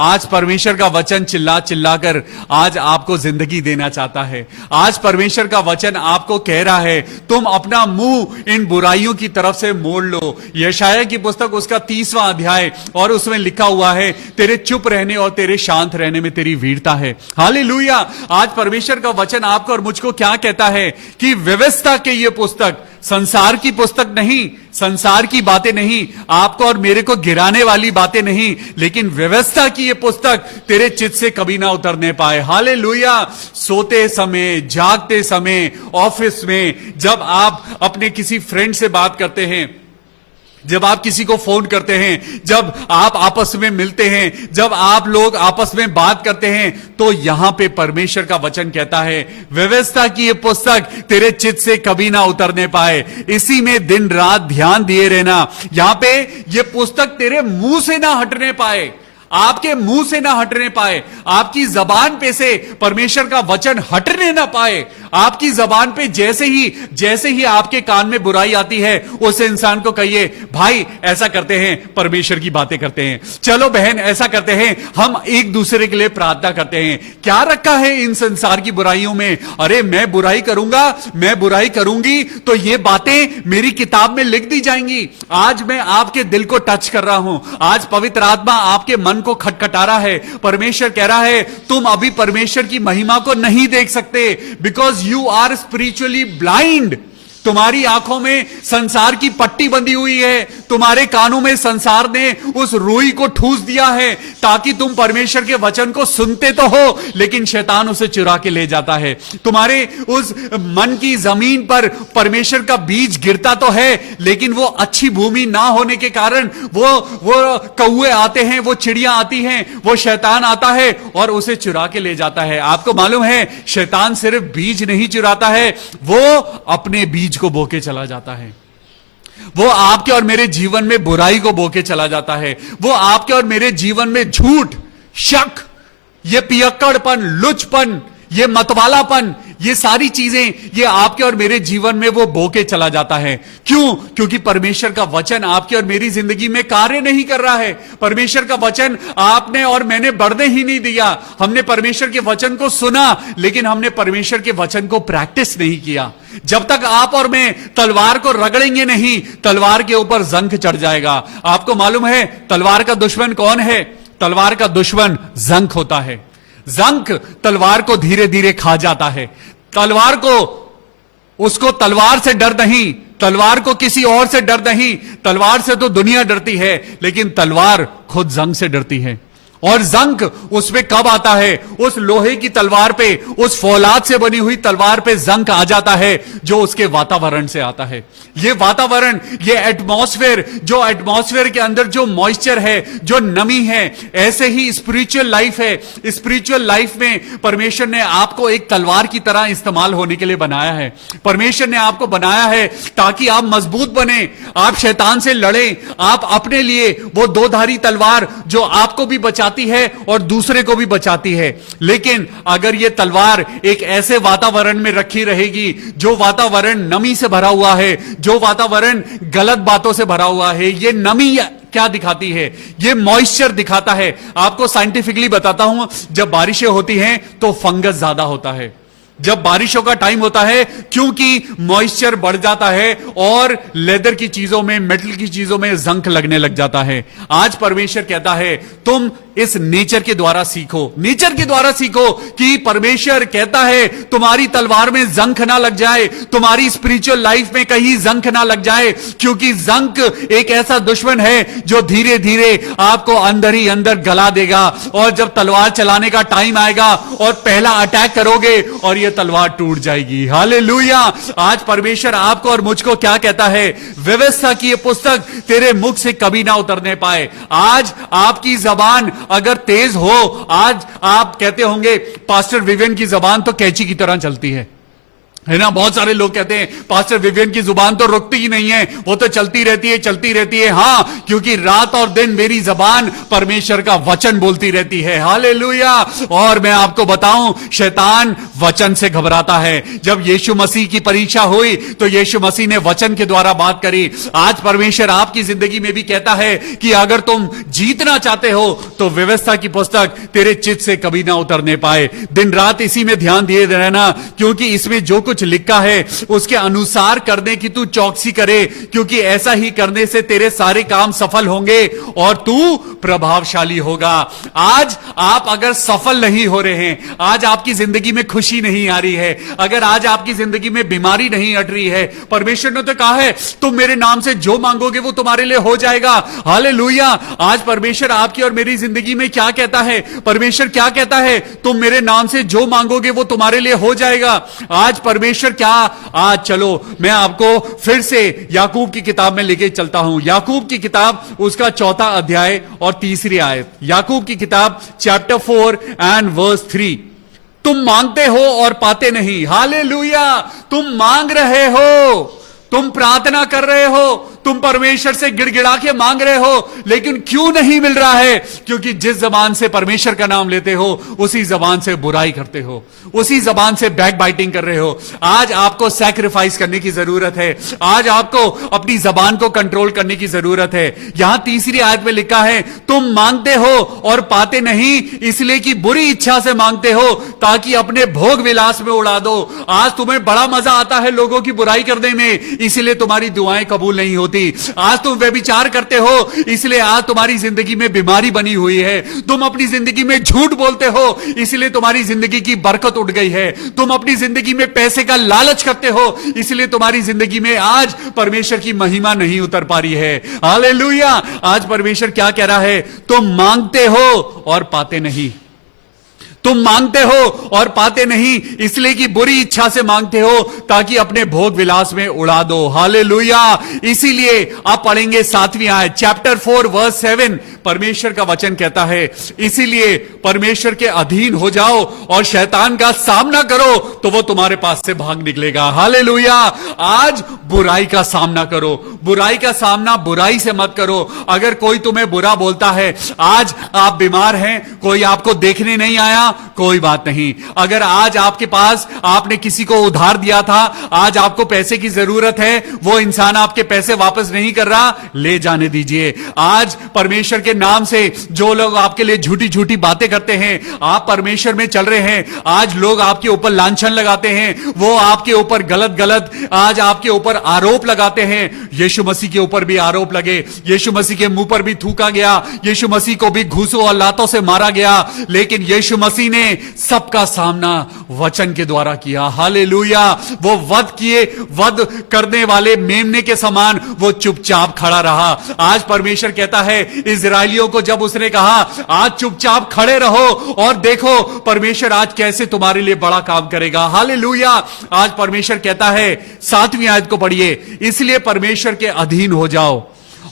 आज परमेश्वर का वचन चिल्ला चिल्ला कर आज आपको जिंदगी देना चाहता है। आज परमेश्वर का वचन आपको कह रहा है तुम अपना मुंह इन बुराइयों की तरफ से मोड़ लो। यशायाह की पुस्तक उसका 30वां अध्याय और उसमें लिखा हुआ है तेरे चुप रहने और तेरे शांत रहने में तेरी वीरता है। हालेलुया। आज परमेश्वर का वचन आपको और मुझको क्या कहता है कि व्यवस्था के ये पुस्तक संसार की पुस्तक नहीं, संसार की बातें नहीं, आपको और मेरे को गिराने वाली बातें नहीं, लेकिन व्यवस्था की ये पुस्तक तेरे चित्त से कभी ना उतरने पाए। हालेलुया। सोते समय, जागते समय, ऑफिस में, जब आप अपने किसी फ्रेंड से बात करते हैं, जब आप किसी को फोन करते हैं, जब आप आपस में मिलते हैं, जब आप लोग आपस में बात करते हैं, तो यहां पे परमेश्वर का वचन कहता है व्यवस्था की ये पुस्तक तेरे चित्त से कभी ना उतरने पाए, इसी में दिन रात ध्यान दिए रहना। यहां पे ये पुस्तक तेरे मुंह से ना हटने पाए, आपके मुंह से ना हटने पाए, आपकी जबान पे से परमेश्वर का वचन हटने ना पाए। आपकी जबान पे जैसे ही आपके कान में बुराई आती है, उस इंसान को कहिए भाई ऐसा करते हैं, परमेश्वर की बातें करते हैं। चलो बहन ऐसा करते हैं, हम एक दूसरे के लिए प्रार्थना करते हैं। क्या रखा है इन संसार की बुराइयों में? अरे मैं बुराई करूंगा, मैं बुराई करूंगी तो ये बातें मेरी किताब में लिख दी जाएंगी। आज मैं आपके दिल को टच कर रहा हूं, आज पवित्र आत्मा आपके मन को खटखटा रहा है। परमेश्वर कह रहा है तुम अभी परमेश्वर की महिमा को नहीं देख सकते, because you are spiritually blind. तुम्हारी आंखों में संसार की पट्टी बंधी हुई है, तुम्हारे कानों में संसार ने उस रुई को ठूस दिया है ताकि तुम परमेश्वर के वचन को सुनते तो हो, लेकिन शैतान उसे चुरा के ले जाता है। तुम्हारे उस मन की जमीन पर परमेश्वर का बीज गिरता तो है, लेकिन वो अच्छी भूमि ना होने के कारण वो कौए आते हैं, वो चिड़िया आती हैं, वो शैतान आता है और उसे चुरा के ले जाता है। आपको मालूम है शैतान सिर्फ बीज नहीं चुराता है, वो अपने बीज को बोके चला जाता है। वो आपके और मेरे जीवन में बुराई को बोके चला जाता है। वो आपके और मेरे जीवन में झूठ, शक, ये पियक्कड़पन, लुचपन, ये मतवालापन, ये सारी चीजें ये आपके और मेरे जीवन में वो बोके चला जाता है। क्यों? क्योंकि परमेश्वर का वचन आपके और मेरी जिंदगी में कार्य नहीं कर रहा है। परमेश्वर का वचन आपने और मैंने बढ़ने ही नहीं दिया। हमने परमेश्वर के वचन को सुना, लेकिन हमने परमेश्वर के वचन को प्रैक्टिस नहीं किया। जब तक आप और मैं तलवार को रगड़ेंगे नहीं, तलवार के ऊपर जंग चढ़ जाएगा। आपको मालूम है तलवार का दुश्मन कौन है? तलवार का दुश्मन जंग होता है। जंग तलवार को धीरे धीरे खा जाता है। तलवार को उसको तलवार से डर नहीं, तलवार को किसी और से डर नहीं। तलवार से तो दुनिया डरती है, लेकिन तलवार खुद जंग से डरती है। और जंग उसमें कब आता है? उस लोहे की तलवार पे, उस फौलाद से बनी हुई तलवार पे जंग आ जाता है जो उसके वातावरण से आता है। ये वातावरण, ये एटमॉस्फेयर, जो एटमॉस्फेयर के अंदर जो मॉइस्चर है, जो नमी है, ऐसे ही स्पिरिचुअल लाइफ है। स्पिरिचुअल लाइफ में परमेश्वर ने आपको एक तलवार की तरह इस्तेमाल होने के लिए बनाया है। परमेश्वर ने आपको बनाया है ताकि आप मजबूत बने, आप शैतान से लड़ें, आप अपने लिए वो दो धारी तलवार जो आपको भी बचाती है और दूसरे को भी बचाती है। लेकिन अगर यह तलवार एक ऐसे वातावरण में रखी रहेगी जो वातावरण नमी से भरा हुआ है, जो वातावरण गलत बातों से भरा हुआ है, यह नमी क्या दिखाती है? यह मॉइस्चर दिखाता है। आपको साइंटिफिकली बताता हूं, जब बारिशें होती हैं तो फंगस ज्यादा होता है। जब बारिशों का टाइम होता है, क्योंकि मॉइस्चर बढ़ जाता है और लेदर की चीजों में, मेटल की चीजों में जंक लगने लग जाता है। आज परमेश्वर कहता है तुम इस नेचर के द्वारा सीखो, नेचर के द्वारा सीखो कि परमेश्वर कहता है तुम्हारी तलवार में जंक ना लग जाए, तुम्हारी स्पिरिचुअल लाइफ में कहीं जंक ना लग जाए, क्योंकि जंक एक ऐसा दुश्मन है जो धीरे धीरे आपको अंदर ही अंदर गला देगा। और जब तलवार चलाने का टाइम आएगा और पहला अटैक करोगे और यह तलवार टूट जाएगी। हालेलुया। आज परमेश्वर आपको और मुझको क्या कहता है? व्यवस्था की यह पुस्तक तेरे मुख से कभी ना उतरने पाए। आज आपकी जबान अगर तेज हो, आज आप कहते होंगे पास्टर विवियन की जबान तो कैंची की तरह चलती है ना? बहुत सारे लोग कहते हैं पास्टर विवियन की जुबान तो रुकती ही नहीं है, वो तो चलती रहती है, चलती रहती है। हां, क्योंकि रात और दिन मेरी जबान परमेश्वर का वचन बोलती रहती है। हालेलुया। और मैं आपको बताऊं, शैतान वचन से घबराता है। जब यीशु मसीह की परीक्षा हुई तो यीशु मसीह ने वचन के द्वारा बात करी। आज परमेश्वर आपकी जिंदगी में भी कहता है कि अगर तुम जीतना चाहते हो तो व्यवस्था की पुस्तक तेरे चित्त से कभी ना उतरने पाए। दिन रात इसी में ध्यान दिए रहना, क्योंकि इसमें जो कुछ लिखा है उसके अनुसार करने की तू चौकसी करे, क्योंकि ऐसा ही करने से तेरे सारे काम सफल होंगे और तू प्रभावशाली होगा। आज आप अगर सफल नहीं हो रहे हैं, आज आपकी जिंदगी में खुशी नहीं आ रही है, अगर आज आपकी जिंदगी में बीमारी नहीं हट रही है, परमेश्वर ने तो कहा है तुम मेरे नाम से जो मांगोगे वो तुम्हारे लिए हो जाएगा। हालेलुया। आज परमेश्वर आपकी और मेरी जिंदगी में क्या कहता है? परमेश्वर क्या कहता है? तुम मेरे नाम से जो मांगोगे वो तुम्हारे लिए हो जाएगा। आज परमेश्वर क्या, आज चलो मैं आपको फिर से याकूब की किताब में लेके चलता हूं। याकूब की किताब, उसका 4 अध्याय और 3 आयत। याकूब की किताब चैप्टर 4 एंड वर्स 3। तुम मांगते हो और पाते नहीं। हालेलुया। तुम मांग रहे हो, तुम प्रार्थना कर रहे हो, तुम परमेश्वर से गिड़गिड़ा के मांग रहे हो, लेकिन क्यों नहीं मिल रहा है? क्योंकि जिस जबान से परमेश्वर का नाम लेते हो उसी जबान से बुराई करते हो, उसी जबान से बैक बाइटिंग कर रहे हो। आज आपको सैक्रिफाइस करने की जरूरत है। आज आपको अपनी जबान को कंट्रोल करने की जरूरत है। यहां 3 आयत में लिखा है तुम मांगते हो और पाते नहीं, इसलिए कि बुरी इच्छा से मांगते हो ताकि अपने भोग विलास में उड़ा दो। आज तुम्हें बड़ा मजा आता है लोगों की बुराई करने में, इसलिए तुम्हारी दुआएं कबूल नहीं होती। आज तुम व्यभिचार करते हो, इसलिए आज तुम्हारी जिंदगी में बीमारी बनी हुई है। तुम अपनी जिंदगी में झूठ बोलते हो, इसलिए तुम्हारी जिंदगी की बरकत उठ गई है। तुम अपनी जिंदगी में पैसे का लालच करते हो, इसलिए तुम्हारी जिंदगी में आज परमेश्वर की महिमा नहीं उतर पा रही है। हालेलुया। आज परमेश्वर क्या कह रहा है? तुम मांगते हो और पाते नहीं। तुम मांगते हो और पाते नहीं, इसलिए कि बुरी इच्छा से मांगते हो ताकि अपने भोग विलास में उड़ा दो। हालेलुया। इसीलिए आप पढ़ेंगे 7वीं आयत, चैप्टर 4 वर्स 7। परमेश्वर का वचन कहता है इसीलिए परमेश्वर के अधीन हो जाओ और शैतान का सामना करो तो वो तुम्हारे पास से भाग निकलेगा। हालेलुया। आज बुराई का सामना करो, बुराई का सामना बुराई से मत करो। अगर कोई तुम्हें बुरा बोलता है, आज आप बीमार हैं, कोई आपको देखने नहीं आया, कोई बात नहीं। अगर आज आपके पास, आपने किसी को उधार दिया था, आज आपको पैसे की जरूरत है, वो इंसान आपके पैसे वापस नहीं कर रहा, ले जाने दीजिए। आज परमेश्वर के नाम से जो लोग आपके लिए झूठी झूठी बातें करते हैं, आप परमेश्वर में चल रहे हैं, आज लोग आपके ऊपर लांछन लगाते हैं, वो आपके ऊपर गलत गलत आज आपके ऊपर आरोप लगाते हैं। यीशु मसीह के ऊपर भी आरोप लगे, यीशु मसीह के मुंह पर भी थूका गया, यीशु मसीह को भी घूसों और लातों से मारा गया, लेकिन यीशु मसीह ने सबका सामना वचन के द्वारा किया। हालेलुया। वो वध करने वाले मेमने के समान वो चुपचाप खड़ा रहा। आज परमेश्वर कहता है इजरायलियों को, जब उसने कहा आज चुपचाप खड़े रहो और देखो परमेश्वर आज कैसे तुम्हारे लिए बड़ा काम करेगा। हालेलुया। आज परमेश्वर कहता है, 7वीं आयत को पढ़िए, इसलिए परमेश्वर के अधीन हो जाओ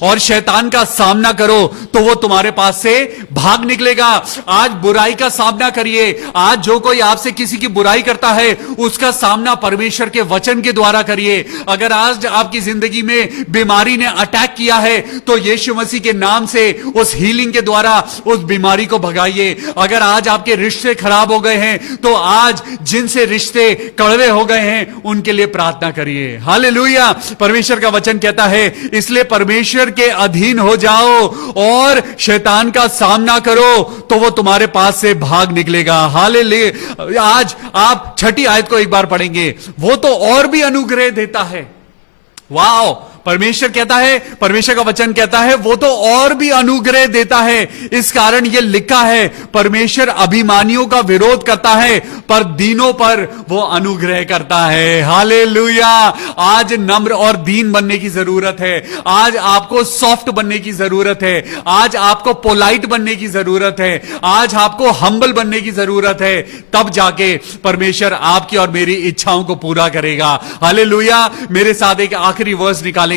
और शैतान का सामना करो तो वो तुम्हारे पास से भाग निकलेगा। आज बुराई का सामना करिए। आज जो कोई आपसे किसी की बुराई करता है उसका सामना परमेश्वर के वचन के द्वारा करिए। अगर आज आपकी जिंदगी में बीमारी ने अटैक किया है तो यीशु मसीह के नाम से उस हीलिंग के द्वारा उस बीमारी को भगाइए। अगर आज आपके रिश्ते खराब हो गए हैं तो आज जिनसे रिश्ते कड़वे हो गए हैं उनके लिए प्रार्थना करिए। हालेलुया। परमेश्वर का वचन कहता है इसलिए परमेश्वर के अधीन हो जाओ और शैतान का सामना करो तो वो तुम्हारे पास से भाग निकलेगा। हालेलुया। आज आप 6ठी आयत को एक बार पढ़ेंगे, वो तो और भी अनुग्रह देता है। वाओ। परमेश्वर कहता है, परमेश्वर का वचन कहता है वो तो और भी अनुग्रह देता है। इस कारण यह लिखा है परमेश्वर अभिमानियों का विरोध करता है पर दीनों पर वो अनुग्रह करता है। हालेलुया। आज नम्र और दीन बनने की जरूरत है। आज आपको सॉफ्ट बनने की जरूरत है। आज आपको पोलाइट बनने की जरूरत है। आज आपको हम्बल बनने की जरूरत है। तब जाके परमेश्वर आपकी और मेरी इच्छाओं को पूरा करेगा। हालेलुया। मेरे साथ एक आखिरी वर्स निकालेंगे,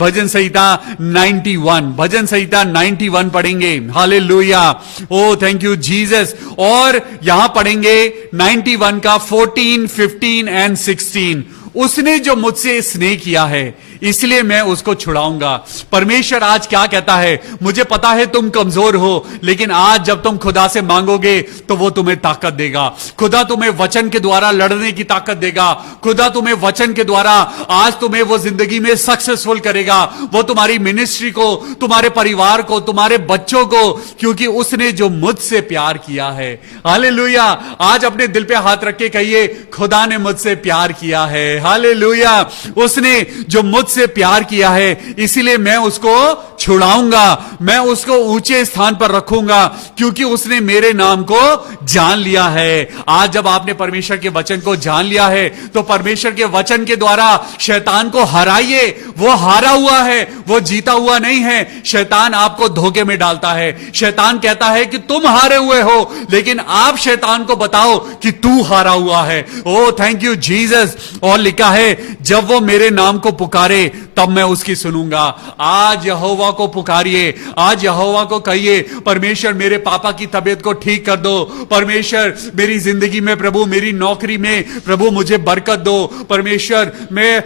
भजन संहिता 91, भजन संहिता 91 पढ़ेंगे। Hallelujah. Oh thank you Jesus. और यहां पढ़ेंगे 91 का 14, 15 एंड 16। उसने जो मुझसे स्नेह किया है इसलिए मैं उसको छुड़ाऊंगा। परमेश्वर आज क्या कहता है, मुझे पता है तुम कमजोर हो, लेकिन आज जब तुम खुदा से मांगोगे तो वो तुम्हें ताकत देगा। खुदा तुम्हें वचन के द्वारा लड़ने की ताकत देगा। खुदा तुम्हें वचन के द्वारा आज तुम्हें वो जिंदगी में सक्सेसफुल करेगा। वो तुम्हारी मिनिस्ट्री को, तुम्हारे परिवार को, तुम्हारे बच्चों को, क्योंकि उसने जो मुझसे प्यार किया है। हालेलुया। आज अपने दिल पे हाथ रख के कहिए, खुदा ने मुझसे प्यार किया है। हालेलुया। उसने जो मुझसे प्यार किया है इसीलिए मैं उसको छुड़ाऊंगा, मैं उसको ऊंचे स्थान पर रखूंगा क्योंकि उसने मेरे नाम को जान लिया है। आज जब आपने परमेश्वर के वचन को जान लिया है तो परमेश्वर के वचन के द्वारा शैतान को हराइए। वो हारा हुआ है, वो जीता हुआ नहीं है। शैतान आपको धोखे में डालता है। शैतान कहता है कि तुम हारे हुए हो, लेकिन आप शैतान को बताओ कि तू हारा हुआ है। ओ थैंक यू जीसस। और लिखा है जब वो मेरे नाम को पुकारे तब मैं उसकी सुनूंगा। आज यहोवा को पुकारिए। आज यहोवा को कहिए, परमेश्वर मेरे पापा की तबीयत को ठीक कर दो। परमेश्वर मेरी जिंदगी में, प्रभु मेरी नौकरी में, प्रभु मुझे बरकत दो। परमेश्वर मैं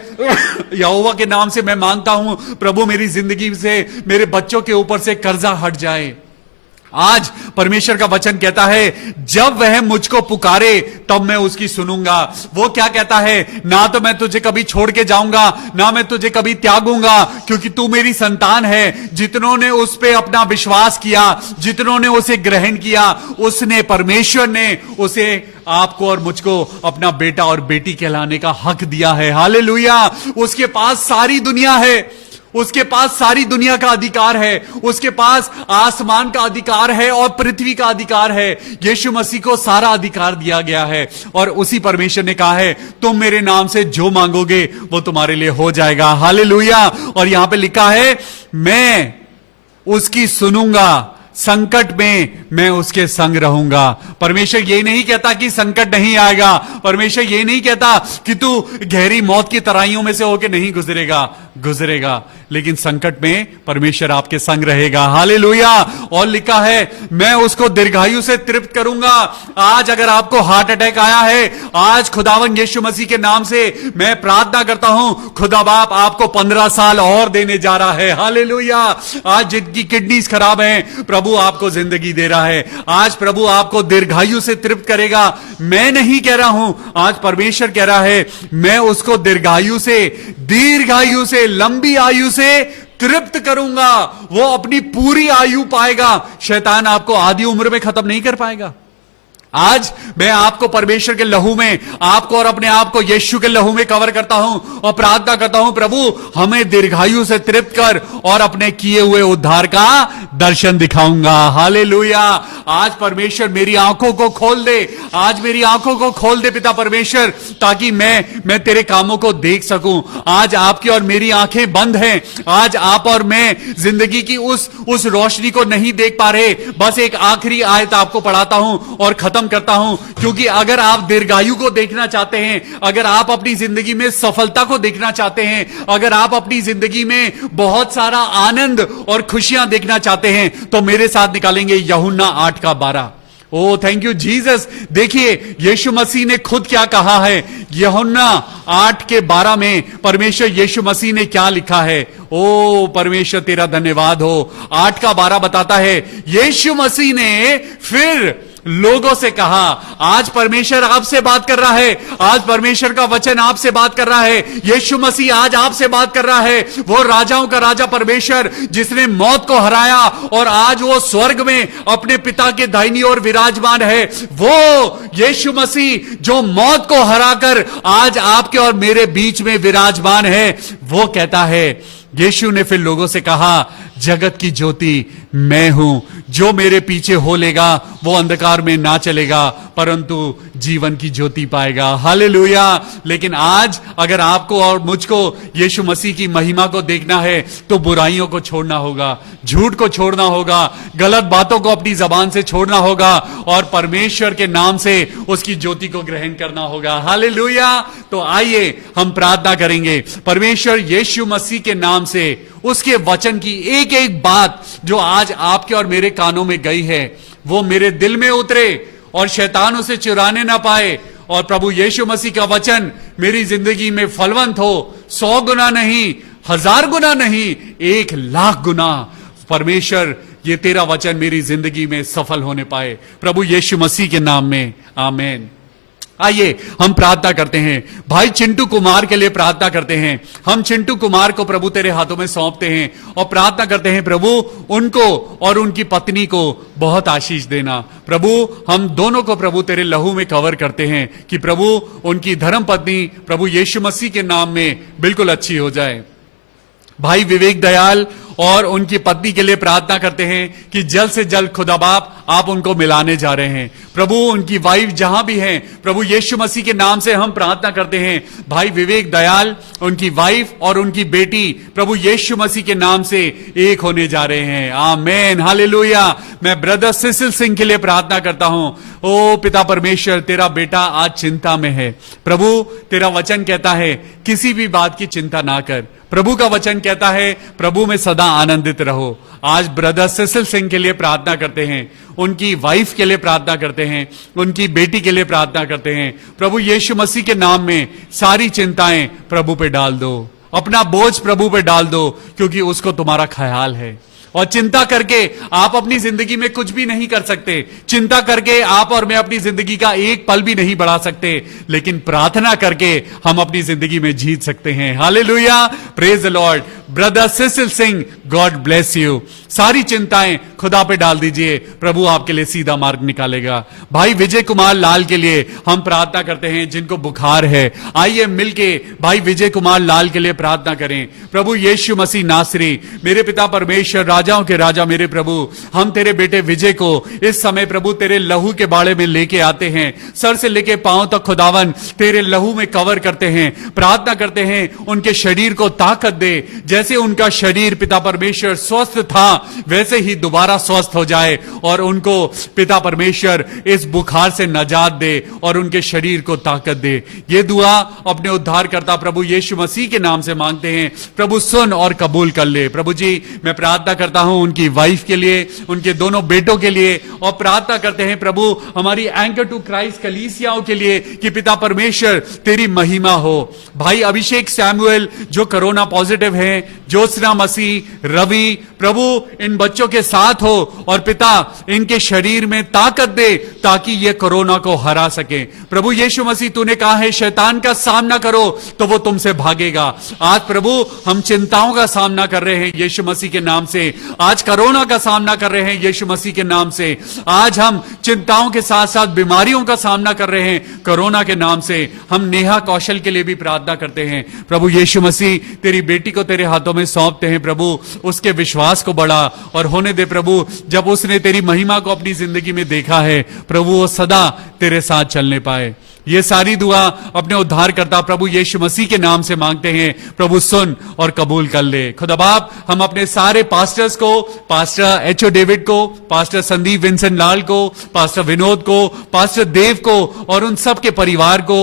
यहोवा के नाम से मैं मांगता हूं, प्रभु मेरी जिंदगी से, मेरे बच्चों के ऊपर से कर्जा हट जाए। आज परमेश्वर का वचन कहता है जब वह मुझको पुकारे तब मैं उसकी सुनूंगा। वो क्या कहता है, ना तो मैं तुझे कभी छोड़ के जाऊंगा, ना मैं तुझे कभी त्यागूंगा, क्योंकि तू मेरी संतान है। जितनों ने उस पे अपना विश्वास किया, जितनों ने उसे ग्रहण किया, उसने, परमेश्वर ने उसे, आपको और मुझको अपना बेटा और बेटी कहलाने का हक दिया है। हालेलुया। उसके पास सारी दुनिया है, उसके पास सारी दुनिया का अधिकार है, उसके पास आसमान का अधिकार है और पृथ्वी का अधिकार है। यीशु मसीह को सारा अधिकार दिया गया है और उसी परमेश्वर ने कहा है तुम मेरे नाम से जो मांगोगे वो तुम्हारे लिए हो जाएगा। हालेलुया। और यहां पे लिखा है मैं उसकी सुनूंगा, संकट में मैं उसके संग रहूंगा। परमेश्वर ये नहीं कहता कि संकट नहीं आएगा। परमेश्वर ये नहीं कहता कि तू गहरी मौत की तराइयों में से होकर नहीं गुजरेगा, लेकिन संकट में परमेश्वर आपके संग रहेगा। हालेलुया। और लिखा है मैं उसको दीर्घायु से तृप्त करूंगा। आज अगर आपको हार्ट अटैक आया है, आज खुदावन यीशु मसीह के नाम से मैं प्रार्थना करता हूं, खुदा बाप आपको 15 साल और देने जा रहा है। हालेलुया। आज जिनकी किडनीज खराब हैं, प्रभु आपको जिंदगी दे रहा है। आज प्रभु आपको दीर्घायु से तृप्त करेगा। मैं नहीं कह रहा हूं, आज परमेश्वर कह रहा है मैं उसको दीर्घायु से, लंबी आयु से तृप्त करूंगा। वो अपनी पूरी आयु पाएगा। शैतान आपको आधी उम्र में खत्म नहीं कर पाएगा। आज मैं आपको परमेश्वर के लहू में, आपको और अपने आप को यीशु के लहू में कवर करता हूं और प्रार्थना करता हूं, प्रभु हमें दीर्घायु से तृप्त कर और अपने किए हुए उद्धार का दर्शन दिखाऊंगा। हालेलुया। आज परमेश्वर मेरी आंखों को खोल दे, आज मेरी आंखों को खोल दे पिता परमेश्वर, ताकि मैं तेरे कामों को देख सकूं। आज आपकी और मेरी आंखें बंद हैं, आज आप और मैं जिंदगी की उस रोशनी को नहीं देख पा रहे। बस एक आखिरी आयत आपको पढ़ाता हूं और खत्म करता हूं, क्योंकि अगर आप दीर्घायु को देखना चाहते हैं, अगर आप अपनी जिंदगी में सफलता को देखना चाहते हैं, अगर आप अपनी जिंदगी में बहुत सारा आनंद और खुशियां देखना चाहते हैं, तो मेरे साथ निकालेंगे यूहन्ना 8:12। ओ थैंक यू जीसस। देखिए यीशु मसीह ने खुद क्या कहा है। यूहन्ना 8:12 में परमेश्वर यीशु मसीह ने क्या लिखा है। ओ परमेश्वर तेरा धन्यवाद हो। 8:12 बताता है, यीशु मसीह ने फिर लोगों से कहा, आज परमेश्वर आपसे बात कर रहा है, आज परमेश्वर का वचन आपसे बात कर रहा है, यीशु मसीह आज आपसे बात कर रहा है। वो राजाओं का राजा परमेश्वर जिसने मौत को हराया और आज वो स्वर्ग में अपने पिता के दाहिनी ओर विराजमान है, वो यीशु मसीह जो मौत को हराकर आज आपके और मेरे बीच में विराजमान है, वो कहता है, यीशु ने फिर लोगों से कहा, जगत की ज्योति मैं हूं, जो मेरे पीछे हो लेगा वो अंधकार में ना चलेगा परंतु जीवन की ज्योति पाएगा। हालेलुया। लेकिन आज अगर आपको और मुझको यीशु मसीह की महिमा को देखना है तो बुराइयों को छोड़ना होगा, झूठ को छोड़ना होगा, गलत बातों को अपनी जबान से छोड़ना होगा और परमेश्वर के नाम से उसकी ज्योति को ग्रहण करना होगा। हालेलुया। तो आइए हम प्रार्थना करेंगे, परमेश्वर यीशु मसीह के नाम से उसके वचन की एक एक बात जो आज आपके और मेरे कानों में गई है वो मेरे दिल में उतरे और शैतान उसे चुराने ना पाए, और प्रभु यीशु मसीह का वचन मेरी जिंदगी में फलवंत हो। 100 गुना नहीं, 1000 गुना नहीं, 1,00,000 गुना परमेश्वर ये तेरा वचन मेरी जिंदगी में सफल होने पाए, प्रभु यीशु मसीह के नाम में, आमीन। आइए हम प्रार्थना करते हैं। भाई चिंटू कुमार के लिए प्रार्थना करते हैं। हम चिंटू कुमार को प्रभु तेरे हाथों में सौंपते हैं और प्रार्थना करते हैं, प्रभु उनको और उनकी पत्नी को बहुत आशीष देना। प्रभु हम दोनों को प्रभु तेरे लहू में कवर करते हैं कि प्रभु उनकी धर्म पत्नी प्रभु यीशु मसीह के नाम में बिल्कुल अच्छी हो जाए। भाई विवेक दयाल और उनकी पत्नी के लिए प्रार्थना करते हैं कि जल्द से जल्द खुदा बाप आप उनको मिलाने जा रहे हैं। प्रभु उनकी वाइफ जहां भी हैं, प्रभु यीशु मसीह के नाम से हम प्रार्थना करते हैं, भाई विवेक दयाल, उनकी वाइफ और उनकी बेटी प्रभु यीशु मसीह के नाम से एक होने जा रहे हैं। आमीन, हालेलुया। मैं ब्रदर सिसिल सिंह के लिए प्रार्थना करता हूं। ओ पिता परमेश्वर, तेरा बेटा आज चिंता में है। प्रभु तेरा वचन कहता है किसी भी बात की चिंता ना कर। प्रभु का वचन कहता है प्रभु में सदा आनंदित रहो। आज ब्रदर सिसिल सिंह के लिए प्रार्थना करते हैं, उनकी वाइफ के लिए प्रार्थना करते हैं, उनकी बेटी के लिए प्रार्थना करते हैं। प्रभु यीशु मसीह के नाम में सारी चिंताएं प्रभु पे डाल दो, अपना बोझ प्रभु पे डाल दो, क्योंकि उसको तुम्हारा ख्याल है। और चिंता करके आप अपनी जिंदगी में कुछ भी नहीं कर सकते, चिंता करके आप और मैं अपनी जिंदगी का एक पल भी नहीं बढ़ा सकते, लेकिन प्रार्थना करके हम अपनी जिंदगी में जीत सकते हैं। Hallelujah, praise the Lord. Brother Cecil Singh, God bless you. सारी चिंताएं खुदा पे डाल दीजिए, प्रभु आपके लिए सीधा मार्ग निकालेगा। भाई विजय कुमार लाल के लिए हम प्रार्थना करते हैं जिनको बुखार है। आइए मिलके भाई विजय कुमार लाल के लिए प्रार्थना करें। प्रभु यीशु मसीह नासरी, मेरे पिता परमेश्वर, राजाओं के राजा मेरे प्रभु, हम तेरे बेटे विजय को इस समय प्रभु तेरे लहू के बाड़े में लेके आते हैं। सर से लेके पांव तक खुदावन तेरे लहू में कवर करते हैं। प्रार्थना करते हैं उनके शरीर को ताकत दे, जैसे उनका शरीर पिता परमेश्वर स्वस्थ था वैसे ही दोबारा स्वस्थ हो जाए और उनको पिता परमेश्वर इस बुखार से नजात दे और उनके शरीर को ताकत दे। ये दुआ अपने उद्धारकर्ता प्रभु यीशु मसीह के नाम से मांगते हैं। प्रभु सुन और कबूल कर ले। प्रभु जी मैं प्रार्थना करता हूं उनकी वाइफ के लिए, उनके दोनों बेटों के लिए, और प्रार्थना करते हैं प्रभु हमारी एंकर टू क्राइस्ट कलीसियाओं के लिए कि पिता परमेश्वर तेरी महिमा हो। भाई अभिषेक सैमुअल जो कोरोना पॉजिटिव हैं, ज्योत्सना मसीह, रवि, प्रभु इन बच्चों के साथ हो और पिता इनके शरीर में ताकत दे ताकि ये कोरोना को हरा सके। प्रभु यीशु मसीह तूने कहा है शैतान का सामना करो तो वो तुमसे भागेगा। आज प्रभु हम चिंताओं का सामना कर रहे हैं यीशु मसीह के नाम से, आज कोरोना का सामना कर रहे हैं यीशु मसीह के नाम से। आज हम चिंताओं के साथ साथ बीमारियों का सामना कर रहे हैं कोरोना के नाम से। हम नेहा कौशल के लिए भी प्रार्थना करते हैं। प्रभु यीशु मसीह, तेरी बेटी को तेरे हाथों में सौंपते हैं प्रभु, उसके विश्वास को बढ़ा और होने दे प्रभु। जब उसने तेरी महिमा को अपनी जिंदगी में देखा है प्रभु, वो सदा तेरे साथ चलने पाए। ये सारी दुआ अपने उद्धारकर्ता प्रभु यीशु मसीह के नाम से मांगते हैं। प्रभु सुन और कबूल कर ले। खुदा बाप, हम अपने सारे पास्टर्स को, पास्टर एच.ओ. डेविड को, पास्टर संदीप विंसेंट लाल को, पास्टर विनोद को, पास्टर देव को और उन सब के परिवार को,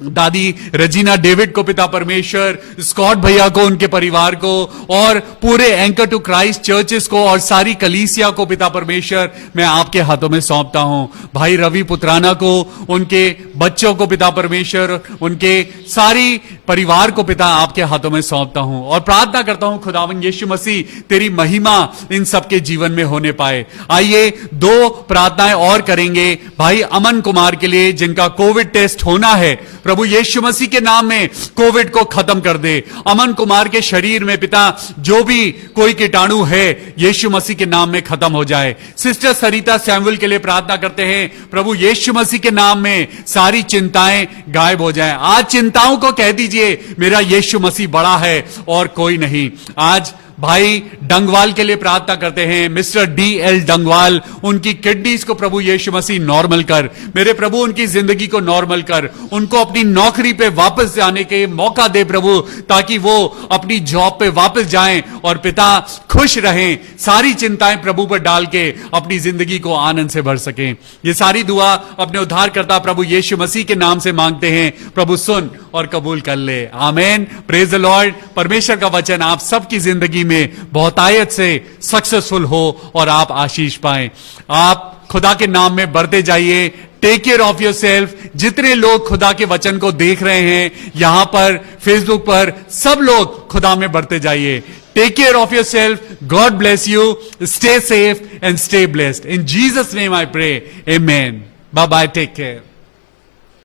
दादी रजीना डेविड को पिता परमेश्वर, स्कॉट भैया को, उनके परिवार को और पूरे एंकर टू क्राइस्ट चर्चेस को और सारी कलीसिया को पिता परमेश्वर मैं आपके हाथों में सौंपता हूं। भाई रवि पुत्राना को, उनके बच्चों को पिता परमेश्वर, उनके सारी परिवार को पिता आपके हाथों में सौंपता हूं और प्रार्थना करता हूं खुदावंद यीशु मसीह तेरी महिमा इन सबके जीवन में होने पाए। आइए 2 प्रार्थनाएं और करेंगे भाई अमन कुमार के लिए, जिनका कोविड टेस्ट होना है। प्रभु यीशु मसीह के नाम में कोविड को खत्म कर दे। अमन कुमार के शरीर में पिता जो भी कोई कीटाणु है यीशु मसीह के नाम में खत्म हो जाए। सिस्टर सरिता सैमुअल के लिए प्रार्थना करते हैं। प्रभु यीशु मसीह के नाम में सारी चिंताएं गायब हो जाएं। आज चिंताओं को कह दीजिए मेरा यीशु मसीह बड़ा है और कोई नहीं। आज भाई डंगवाल के लिए प्रार्थना करते हैं। Mister D.L. डंगवाल, उनकी किडनीज को प्रभु यीशु मसीह नॉर्मल कर। मेरे प्रभु उनकी जिंदगी को नॉर्मल कर, उनको अपनी नौकरी पे वापस जाने के मौका दे प्रभु, ताकि वो अपनी जॉब पे वापस जाएं और पिता खुश रहें। सारी चिंताएं प्रभु पर डाल के अपनी जिंदगी को आनंद से भर सकें। ये सारी दुआ अपने उद्धारकर्ता प्रभु यीशु मसीह के नाम से मांगते हैं। प्रभु सुन और कबूल कर ले। आमीन। Praise the Lord. परमेश्वर का वचन आप सबकी जिंदगी में बहुतायत से सक्सेसफुल हो और आप आशीष पाएं। आप खुदा के नाम में बढ़ते जाइए। Take care of yourself. जितने लोग खुदा के वचन को देख रहे हैं यहां पर, फेसबुक पर, सब लोग खुदा में बढ़ते जाइए। Take care of yourself. God bless you. Stay safe and stay blessed. In Jesus name I pray. Amen. Bye bye. Take care.